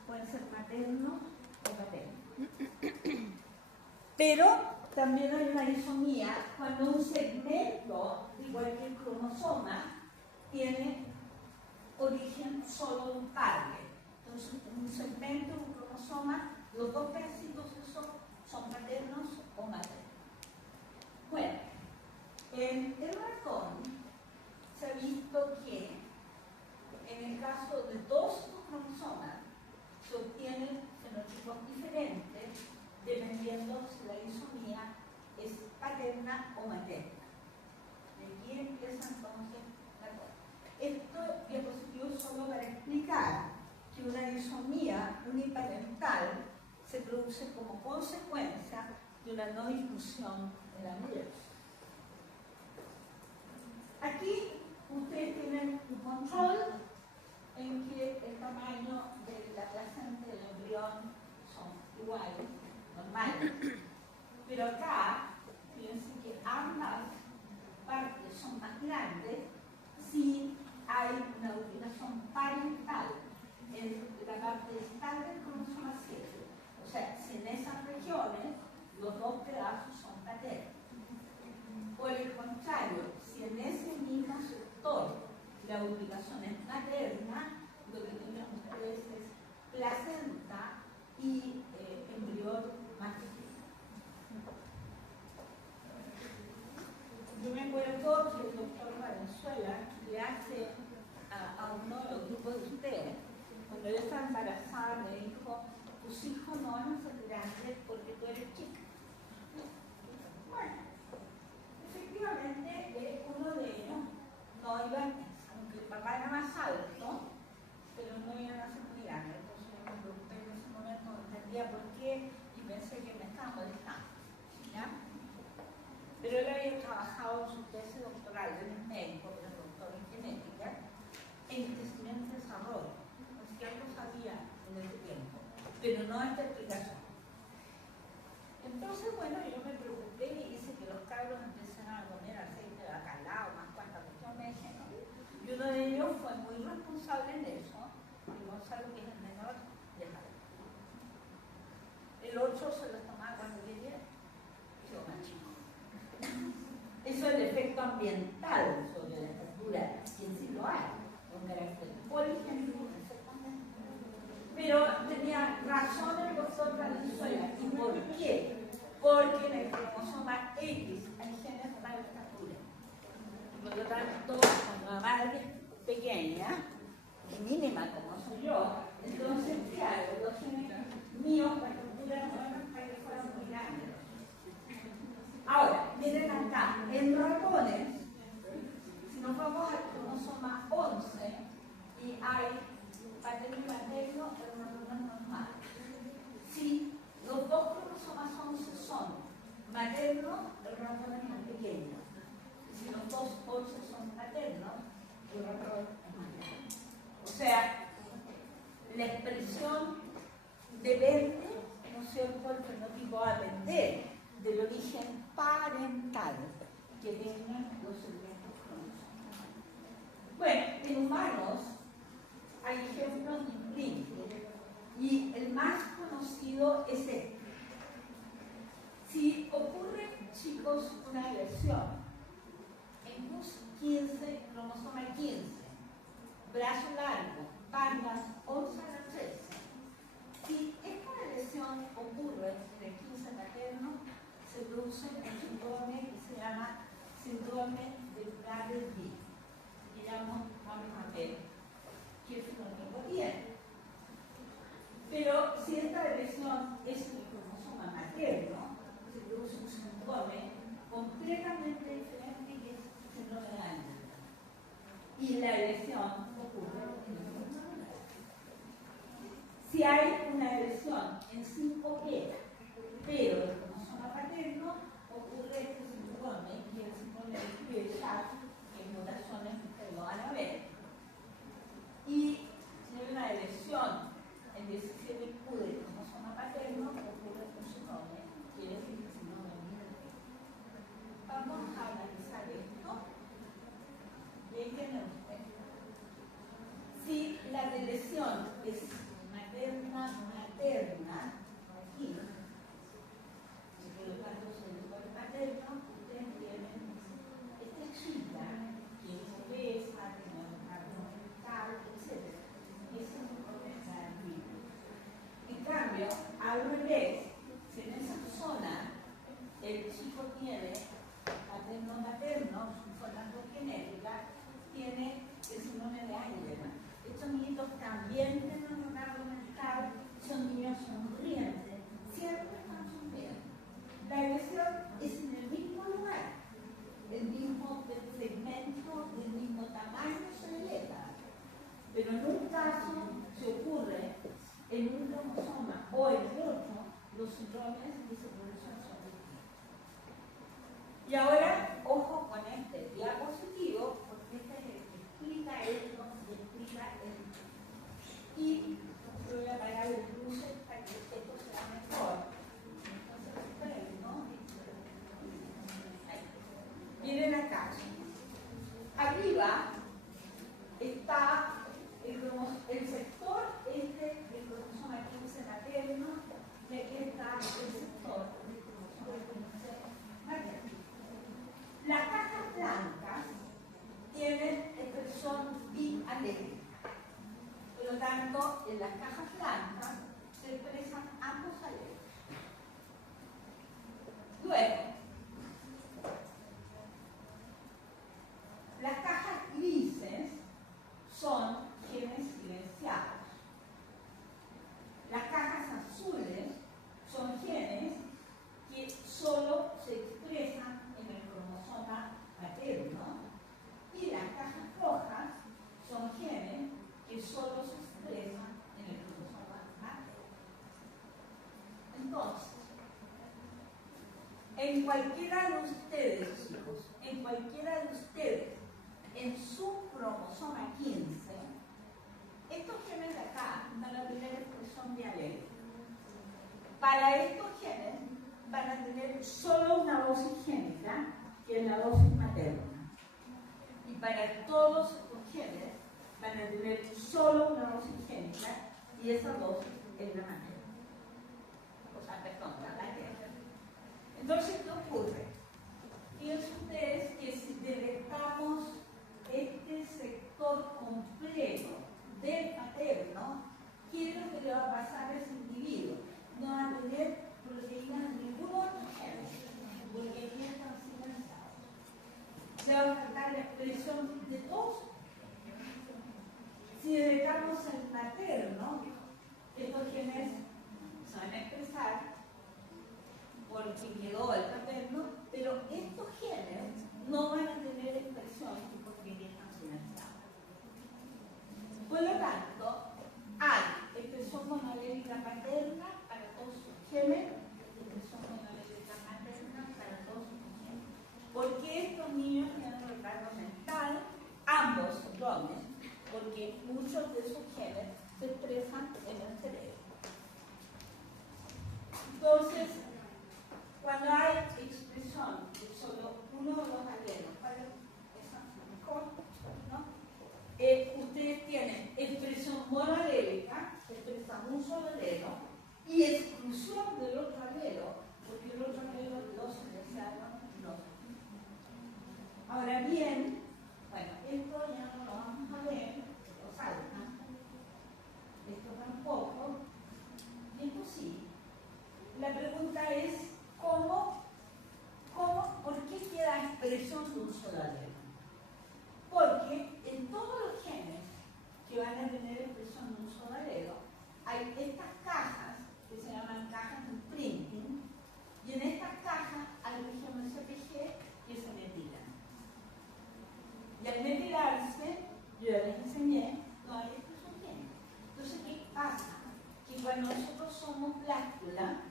pueden ser maternos o paternos. Pero también hay una disomía cuando un segmento de cualquier cromosoma tiene origen solo de un padre. Entonces, en un segmento de un cromosoma, los dos pedacitos esos son paternos o maternos. Bueno, en el ratón se ha visto que en el caso de dos cromosomas se obtienen fenotipos diferentes dependiendo si la disomía es paterna o materna. Y aquí empieza entonces la cosa. Esto diapositivo es solo para explicar que una disomía uniparental se produce como consecuencia de una no inclusión en la mujer. Aquí ustedes tienen un control en que el tamaño de la placenta y del embrión son iguales, normales. Pero acá, fíjense que ambas partes son más grandes si hay una ubicación parental en la parte distal del cromosoma 7. O sea, si en esas regiones los dos pedazos son paternos. Por el contrario, si en ese mismo sector la ubicación es materna, lo que tienen ustedes es placenta y embrión más pequeño. Yo me acuerdo que el doctor Valenzuela le hace a uno de los grupos de ustedes, cuando yo estaba embarazada, me dijo: tus hijos no van a ser grandes porque tú eres chica. Bueno, efectivamente, uno de ellos no iba, aunque el papá era más alto, pero no iban a ser muy grandes. Entonces yo me preocupé en ese momento, no entendía por qué y pensé que me estaba molestando. ¿Ya? Pero él había trabajado en su tesis doctoral, él es médico, pero doctor en genética, en crecimiento y desarrollo. Así que algo sabía en ese tiempo, pero no esta explicación. Entonces, bueno, yo me preocupé y hice que los cabros empezaran a comer aceite de bacalao, más cuantas cuestiones me dijeron. Y uno de ellos fue muy responsable en eso, y Gonzalo, que es el menor, déjalo. El otro se lo tomaba cuando quería, yo más chico. Eso es el efecto ambiental sobre la estatura, y en sí lo hay, con carácter poligénico, exactamente. Pero tenía razón el doctor Valenzuela. ¿Y por qué? Porque en el cromosoma X hay genes de mayor estatura. Por lo tanto, cuando la madre es pequeña, y mínima como soy yo, entonces, claro, los genes míos, la estatura no eran para que fueran muy grandes. Ahora, miren acá, en ratones, si nos vamos al cromosoma 11, y hay paterno y materno, pero no es normal. Si los dos cromosomas 11 son maternos, el ratón es más pequeño. Si los dos 11 son paternos, el ratón es más grande. O sea, la expresión depende, ¿no es cierto?, el fenotipo va a depender del origen parental que tengan los segmentos cromosomas. Bueno, en humanos hay ejemplos distintos y el más conocido es este. Si ocurre, chicos, una lesión en CUS15, cromosoma 15, brazo largo, bandas 11 a 13, si esta lesión ocurre en el 15 materno, se produce un síndrome que se llama síndrome de Prader-Willi. Digamos, vamos a ver qué fenótipo tiene. Pero si esta lesión es en el cromosoma materno, se produce un síndrome completamente también tienen un rasgo mental, son niños sonrientes, siempre están sonriendo. La agresión es en el mismo lugar, el mismo segmento, del mismo tamaño se dilata, pero en un caso se ocurre en un cromosoma o en el otro, los síndromes y se producen son distintos. Y ahora, ojo con este diapositivo, porque este es el que explica esto y explica esto. Y voy a apagar el luces para que esto sea mejor. Entonces, esperen, ¿no? Ahí. Miren acá. Arriba está el sector este del cromosoma 15 materno, y aquí está el sector del cromosoma 15 materno. Las cajas blancas tienen expresión bialélica. Por lo tanto, en las cajas blancas se expresan ambos alelos. Luego, las cajas grises son genes silenciados. Las cajas azules son genes que solo se expresan en el cromosoma materno y las cajas rojas son genes que solo se expresan en el cromosoma materno. Entonces, en cualquiera de ustedes, chicos, en cualquiera de ustedes, en su cromosoma 15, estos genes de acá van a tener expresión bialélica. Para estos genes van a tener solo una dosis génica, que es la dosis materna. Y para todos estos genes van a tener solo una dosis génica, y esa dosis es la materna. O sea, perdón, la materna. Entonces, ¿qué ocurre? Fíjense ustedes que si detectamos este sector completo del materno, ¿qué es lo que le va a pasar a ese individuo? No va a tener proteínas de ningún otro género, porque aquí están silenciados. Le va a faltar la expresión de todos. Si detectamos el materno, estos genes se van a expresar porque quedó el paterno, pero estos genes no van a tener expresión porque están silenciados. Por lo tanto, hay expresión monolélica paterna para todos sus genes, expresión monolélica materna para todos sus genes. ¿Por qué estos niños tienen retardo mental? Ambos síndromes, porque muchos de sus genes se expresan en el cerebro. Entonces, cuando hay expresión de solo uno de los alelos, ¿cuál es mejor? ¿No? Ustedes tienen expresión monoalélica, se expresa un solo alelo, y exclusión del otro alelo, porque el otro alelo lo silenciaron no. Ahora bien, bueno, esto ya no lo vamos a ver, lo saltan. Esto tampoco, y esto sí. La pregunta es, ¿por qué queda expresión de un solo alelo? Porque en todos los genes que van a tener expresión de un solo alelo, hay estas cajas que se llaman cajas de imprinting, y en estas cajas hay regiones CPG que se metilan. Y al metilarse, yo ya les enseñé, no hay expresión génica. Entonces, ¿qué pasa? Que cuando nosotros somos plástula,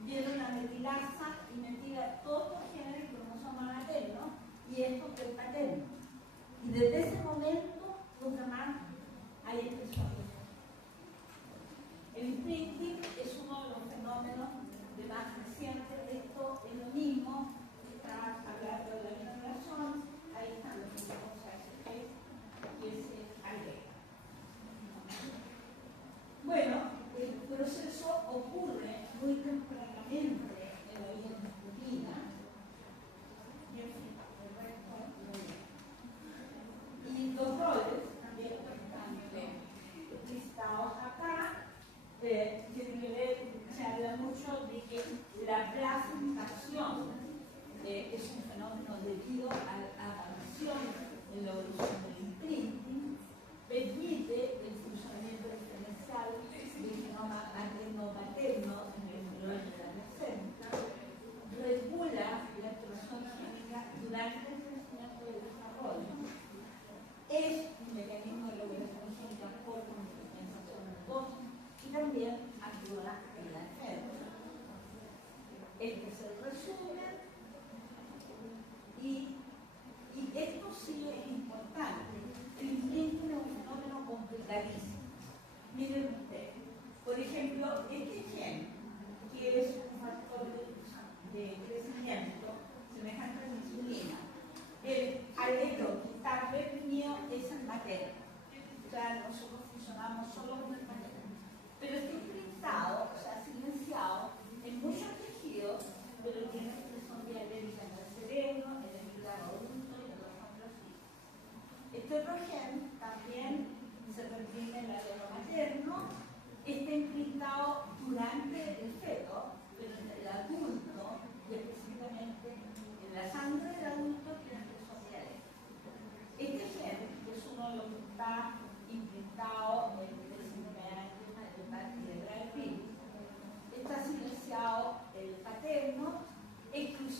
viene una metilasa y metila todos los genes del cromosoma materno y estos del paterno. Y desde ese momento, nunca más hay expresión. El imprinting es uno de los fenómenos de más recientes. Esto es lo mismo, está hablando de la generación, ahí están los mismos HG y ese agrega. Bueno, el proceso ocurre muy tempranamente en la vida masculina, y en fin, el resto muy bien. Y los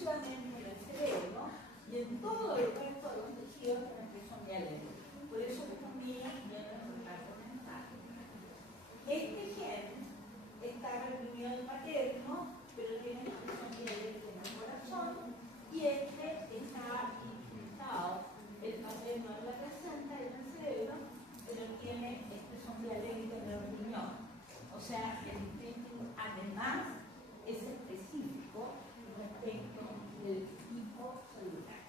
exclusivamente en el cerebro y en todo el resto de los tejidos de la expresión dialéctica. Por eso que también viene el retardo mental. Este gen está reprimido en el materno, pero tiene expresión dialéctica en el corazón, y este está implantado, el materno en la placenta y en el cerebro, pero tiene expresión dialéctica en el riñón. O sea, el intestino además es específico respecto del tipo celular.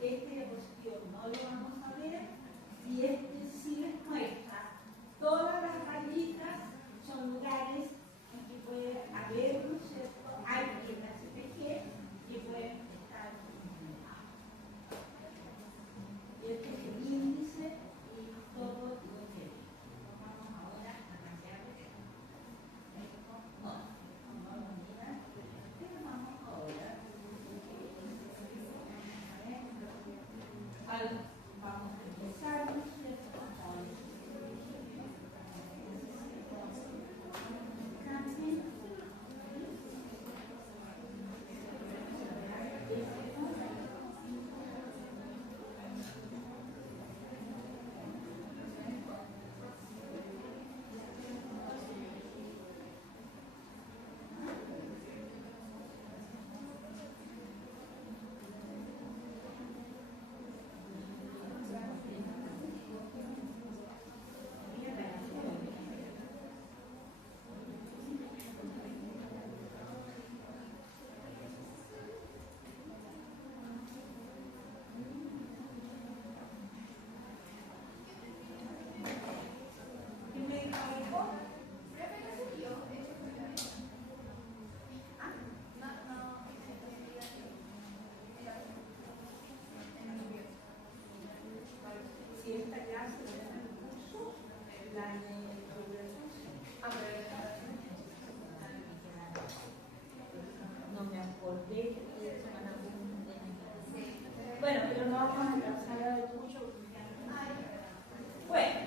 Este diapositivo no lo vamos a ver, y este sí les muestra todas las rayitas, son lugares en que puede haber, ¿no es cierto?, alguien en la CPG que pueden estar implicados. Este es el índice y todo lo que vimos. Vamos ahora a cambiar de tema. No lo miran. Pero vamos ahora vamos a empezar, ¿no es cierto?, si esta clase de el curso, la no me acordé que ustedes van a bueno, pero no vamos a empezar a ver mucho. Bueno,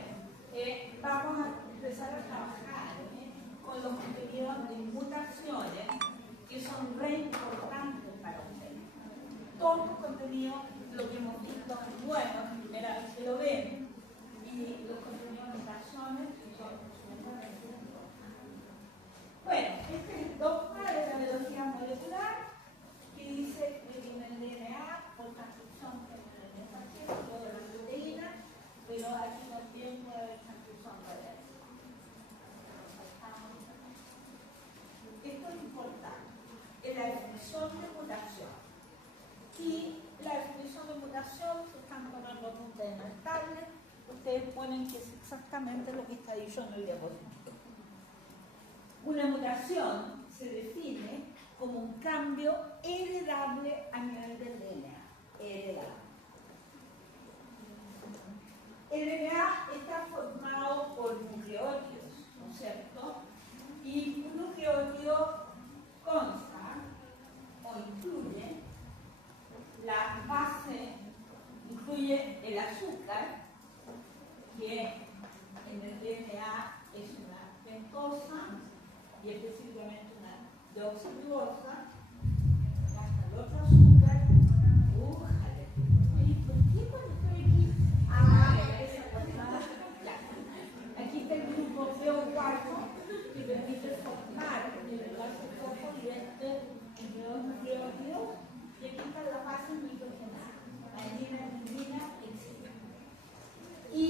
vamos a empezar a trabajar con los contenidos de mutaciones que son re importantes para ustedes. Todos los contenidos, lo que hemos visto es bueno, primera vez que lo ven, y los contenidos de mutaciones que son absolutamente importantes. Bueno, este es el dogma de la biología molecular que dice que en el DNA por transcripción en el paciente toda la proteína, pero aquí también puede haber transcripción radial. Esto es importante, es la definición de mutación. Y la definición de mutación, se están tomando apuntes en el tablet, ustedes ponen que es exactamente lo que está dicho en el diapositivo. Una mutación se define como un cambio heredable a nivel del DNA. Heredable. El DNA está formado por nucleótidos, ¿no es cierto? Y un nucleótido consta o incluye la base, incluye el azúcar, que en el DNA es una pentosa y específicamente una deoxirribosa, hasta el otro azúcar, ¿y por qué cuando estoy aquí? Esa cosa, aquí está el grupo PO4 que permite formar el enlace fosfolíptico entre dos nucleótidos, y aquí está la base nitrogenada, adenina, timina, etc. Y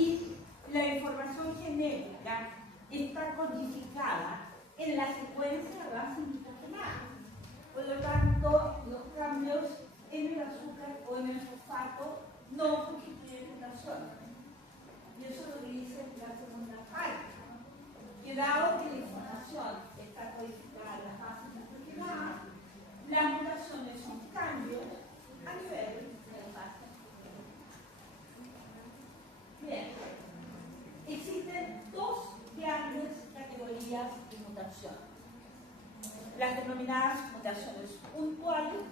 la información genética está codificada en la secuencia de base nitrogenada. Por lo tanto, los cambios en el azúcar o en el fosfato no constituyen mutaciones. Y eso es lo que dice la segunda parte. Que dado que la información está codificada en las bases nitrogenadas, las mutaciones son cambios a nivel de las bases. Bien, existen dos grandes categorías de mutación. Las denominadas mutaciones puntuales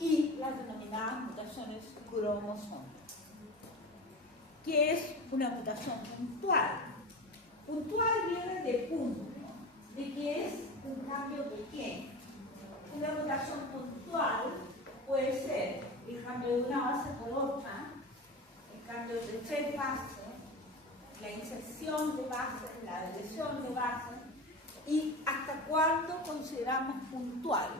y las denominadas mutaciones cromosómicas. ¿Qué es una mutación puntual? Puntual viene de punto, de que es un cambio pequeño. Una mutación puntual cambio de una base por otra, el cambio de 3 bases, la inserción de bases, la deleción de bases, y hasta cuándo consideramos puntual.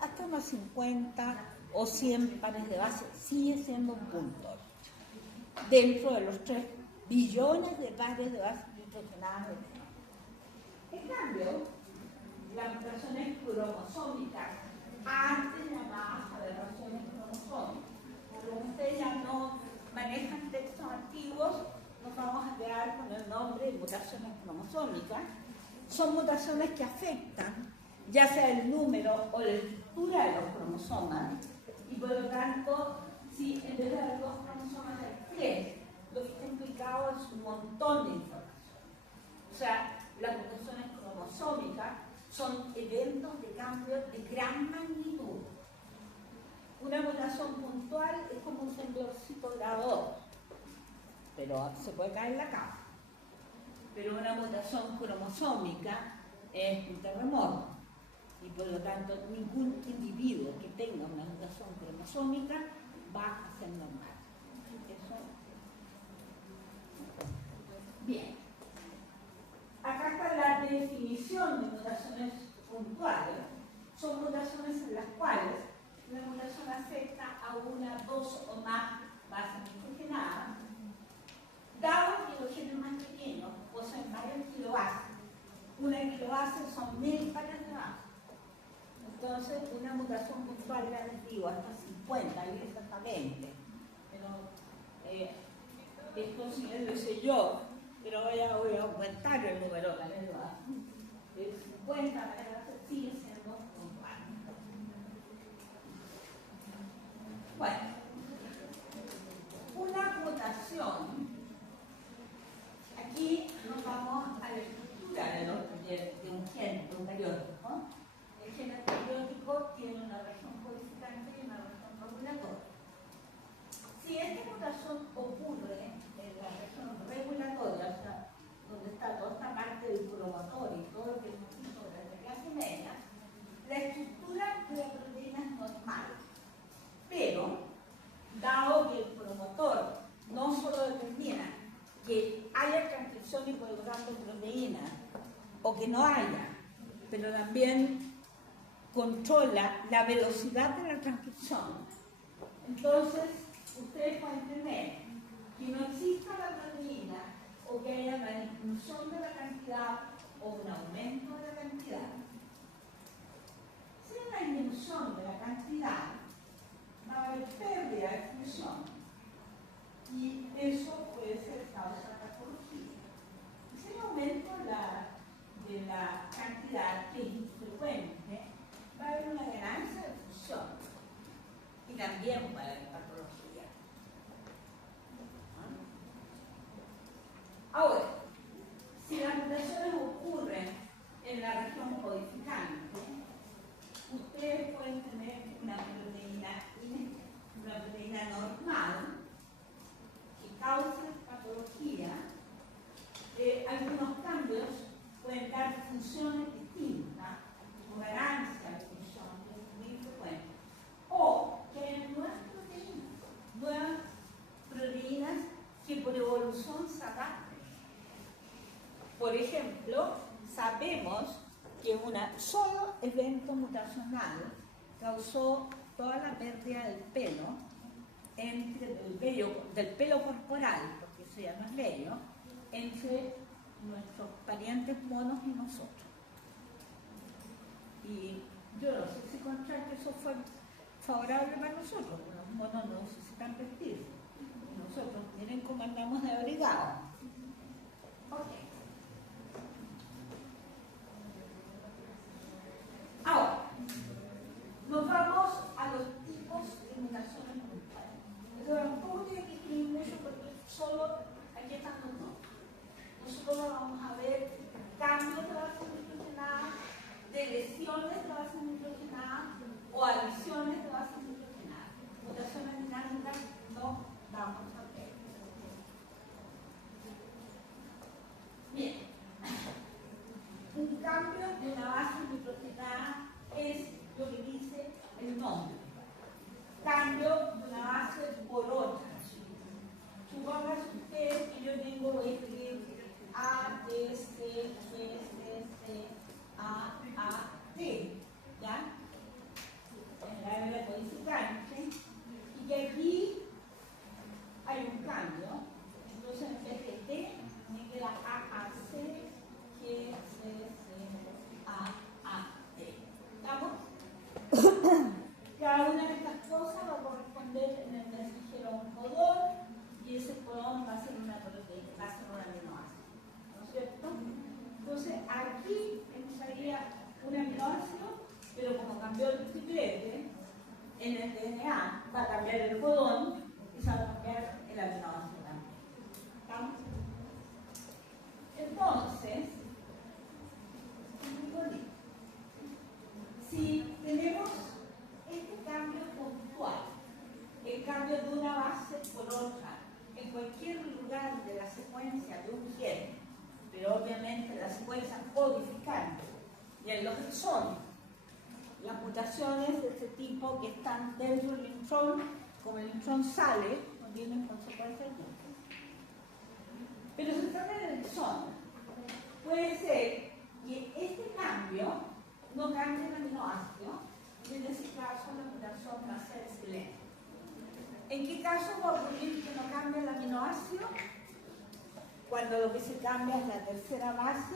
Hasta unos 50 o 100 pares de bases sigue siendo un punto dentro de los 3 billones de pares de bases nitrogenadas. En cambio, las mutaciones cromosómicas, antes llamadas aberraciones cromosómicas, como ustedes ya no manejan textos antiguos, nos vamos a quedar con el nombre de mutaciones cromosómicas. Son mutaciones que afectan ya sea el número o la estructura de los cromosomas, y por lo tanto, si en vez de haber 2 cromosomas hay 3, lo que está implicado es un montón de información. O sea, las mutaciones cromosómicas son eventos de cambio de gran magnitud. Una mutación puntual es como un temblorcito grado 2, pero se puede caer en la cama. Pero una mutación cromosómica es un terremoto, y por lo tanto ningún individuo que tenga una mutación cromosómica va a ser normal. Eso. Bien. Acá está la definición de mutaciones puntuales. Son mutaciones en las cuales la mutación afecta a una, 2 o más bases nitrogenadas, dado que los genes más pequeños poseen varios kilobases. Una kilobase son 1000 pares de bases. Entonces, una mutación puntual, ya les digo, hasta 50, y exactamente. Pero esto sí lo hice yo, pero voy a aumentar el número de pares de bases. 50 pares de bases sigue siendo puntual. Bueno, una mutación, aquí nos vamos a la estructura de un gen eucariótico. El gen eucariótico tiene una región codificante y una región regulatoria. Si esta mutación ocurre en la región regulatoria, o sea, donde está toda esta parte del promotor y todo lo que hemos visto de la clase media, la estructura de la proteína es normal. Pero, dado que el promotor no solo determina que haya transcripción y por lo tanto proteína, o que no haya, pero también controla la velocidad de la transcripción, entonces ustedes pueden tener que no exista la proteína o que haya una disminución de la cantidad o un aumento de la cantidad. Si hay una disminución de la cantidad, va a haber pérdida de función, y eso puede ser causa de patología. Si hay aumento de la cantidad, que es infrecuente, va a haber una ganancia de función, y también puede haber patología. Ahora, si las mutaciones ocurren en la región codificante, ustedes pueden tener una proteína normal que causa patología. Algunos cambios pueden dar funciones distintas o ganancia de función, que es muy frecuente. O que hay nuevas proteínas que por evolución se adapten. Por ejemplo, sabemos que un solo evento mutacional causó toda la pérdida del pelo, del pelo corporal, porque eso ya no es vello, entre nuestros parientes monos y nosotros. Y yo no sé si encontrar que eso fue favorable para nosotros, porque los monos no necesitan vestir. Nosotros, miren cómo andamos de abrigados. Ok. Ahora, nos vamos a los tipos de mutaciones puntuales. Entonces, tampoco tiene que escribir mucho porque solo aquí están los nombres. Nosotros vamos a ver cambios de bases nitrogenadas, deleciones de bases nitrogenadas o adiciones de bases nitrogenadas. Mutaciones dinámicas no vamos a ver. Bien. Un cambio de la base nitrogenada es lo que dice el nombre. cambio de una base por otra. Supóngase usted que yo tengo este A, D, C, G, C, C, A, D, ¿ya? En la área codificante, y que aquí hay un cambio. Entonces, en vez de D, me queda A, C, G, C, C, A, D. ¿Estamos? Cada una de estas cosas va a corresponder en el mensajero a un codón, y ese codón va a ser una proteína, va a ser un aminoácido, ¿no es cierto? Entonces aquí empezaría un aminoácido, pero como cambió el triplete en el DNA, va a cambiar el codón y se va a cambiar el aminoácido también. ¿Estamos? Entonces, si tenemos este cambio puntual, el cambio de una base por otra, en cualquier lugar de la secuencia de un gen, pero obviamente la secuencia codificante y en los exones, las mutaciones de este tipo que están dentro del intrón, como el intrón sale, no tienen consecuencias nunca. Pero si están en el exón, puede ser que este cambio no cambie el aminoácido, y en ese caso la mutación va a ser silente. ¿En qué caso va a ocurrir que no cambie el aminoácido? Cuando lo que se cambia es la tercera base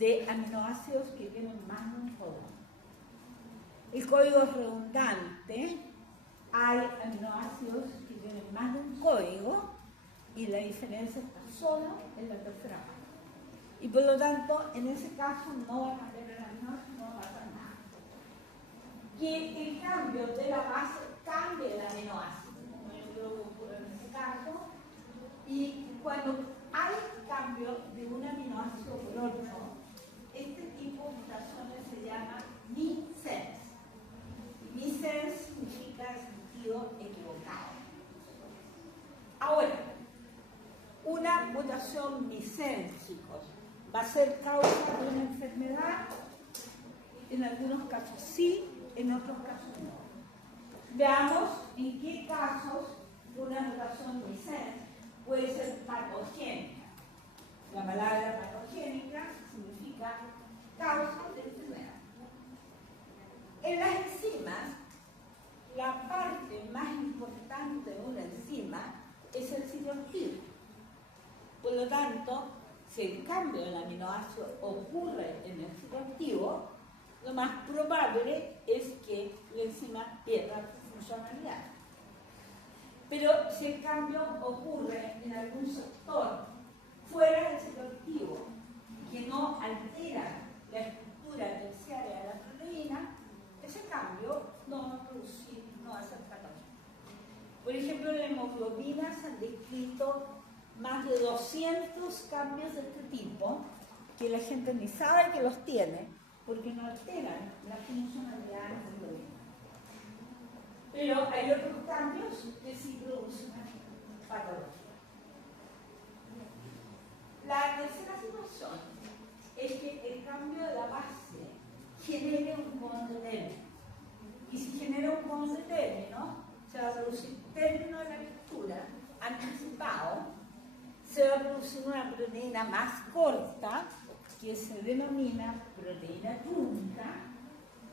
de aminoácidos que tienen más de un codón. El código es redundante, hay aminoácidos que tienen más de un código y la diferencia está solo en la tercera base. Y por lo tanto, en ese caso no va a cambiar el aminoácido, no va a pasar nada. Que el cambio de la base cambie el aminoácido, como yo creo que ocurre en ese caso, y cuando hay cambio de un aminoácido por otro, este tipo de mutaciones se llama missense. Missense significa sentido equivocado. Ahora, una mutación missense, chicos, va a ser causa de una enfermedad, en algunos casos sí, en otros casos no. Veamos en qué casos una mutación missense puede ser patogénica. La palabra patogénica significa causa de enfermedad. En las enzimas, la parte más importante de una enzima es el sitio activo. Por lo tanto, si el cambio del aminoácido ocurre en el sitio activo, lo más probable es que la enzima pierda su funcionalidad. Pero si el cambio ocurre en algún sector fuera del sitio activo, que no altera la estructura terciaria de la proteína, ese cambio no va a producir, no va a ser patógeno. Por ejemplo, en la hemoglobina se han descrito más de 200 cambios de este tipo, que la gente ni sabe que los tiene, porque no alteran la funcionalidad de la hemoglobina. Pero hay otros cambios que sí producen patología. La tercera situación es que el cambio de la base genere un cono de término. Y si genera un cono de término, se va a producir término de la lectura anticipado, se va a producir una proteína más corta que se denomina proteína trunca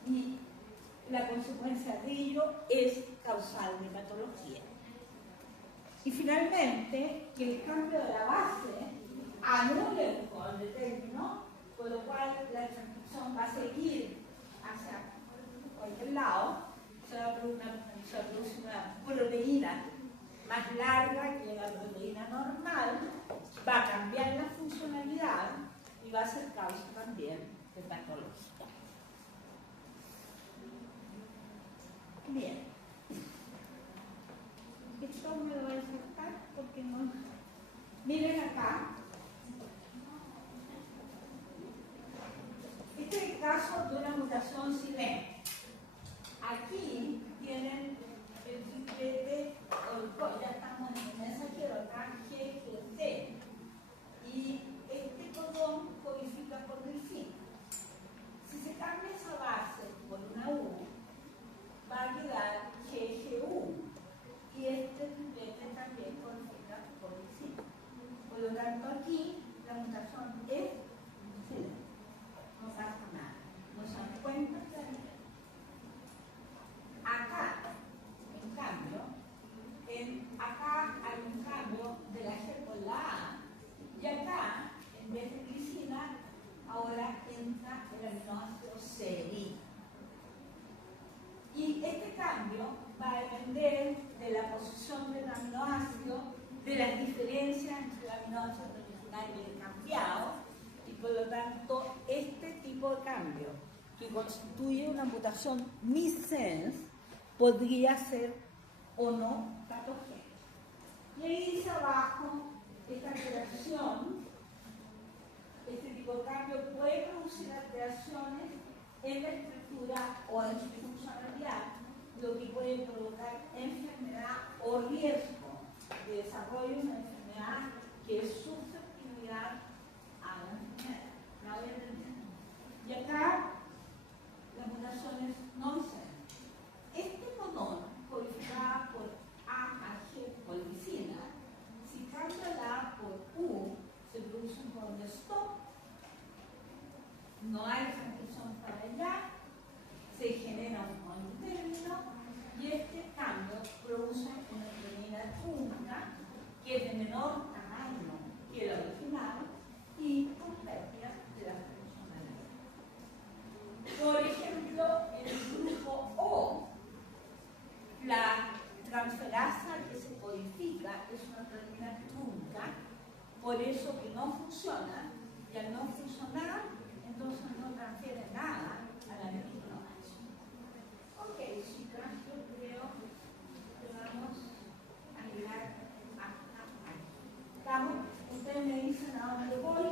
y la consecuencia de ello es causal de patología. Y finalmente, que el cambio de la base anule el cono de término, con lo cual la transcripción va a seguir hacia cualquier lado, se va a producir una proteína más larga que la proteína normal, va a cambiar la funcionalidad y va a ser causa también de patología. Bien. Esto me lo voy a saltar porque no. Miren acá. Este es el caso de una mutación silente. Aquí tienen el triplete, ya estamos en el mensajero, acá G, G, T. Y este codón codifica por delfín. Si se cambia esa base por una U, va a quedar G, va a depender de la posición del aminoácido, de las diferencias entre el aminoácido original y el cambiado, y por lo tanto este tipo de cambio, que constituye una mutación missense, podría ser o no patogénico. Y ahí dice abajo, esta alteración, este tipo de cambio puede producir alteraciones en la estructura o en su funcionalidad, lo que puede provocar enfermedad o riesgo de desarrollo de una enfermedad que es susceptibilidad a la enfermedad. ¿La voy a entender? Y acá, las mutaciones nonsense. Este codón, codificada por A a G policina, si cambia la A por U, se produce un codón de stop. No hay transcripción para allá, se genera un codón término y este cambio produce una proteína única que es de menor tamaño que la original y con pérdida de la funcionalidad. Por ejemplo, en el grupo O, la transferasa que se codifica es una proteína trunca, por eso que no funciona, y al no funcionar, entonces no transfiere nada a la nitrogenasa. Ok, chicas, yo creo que vamos a llegar hasta ahí. Ustedes me dicen a dónde voy,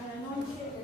a la noche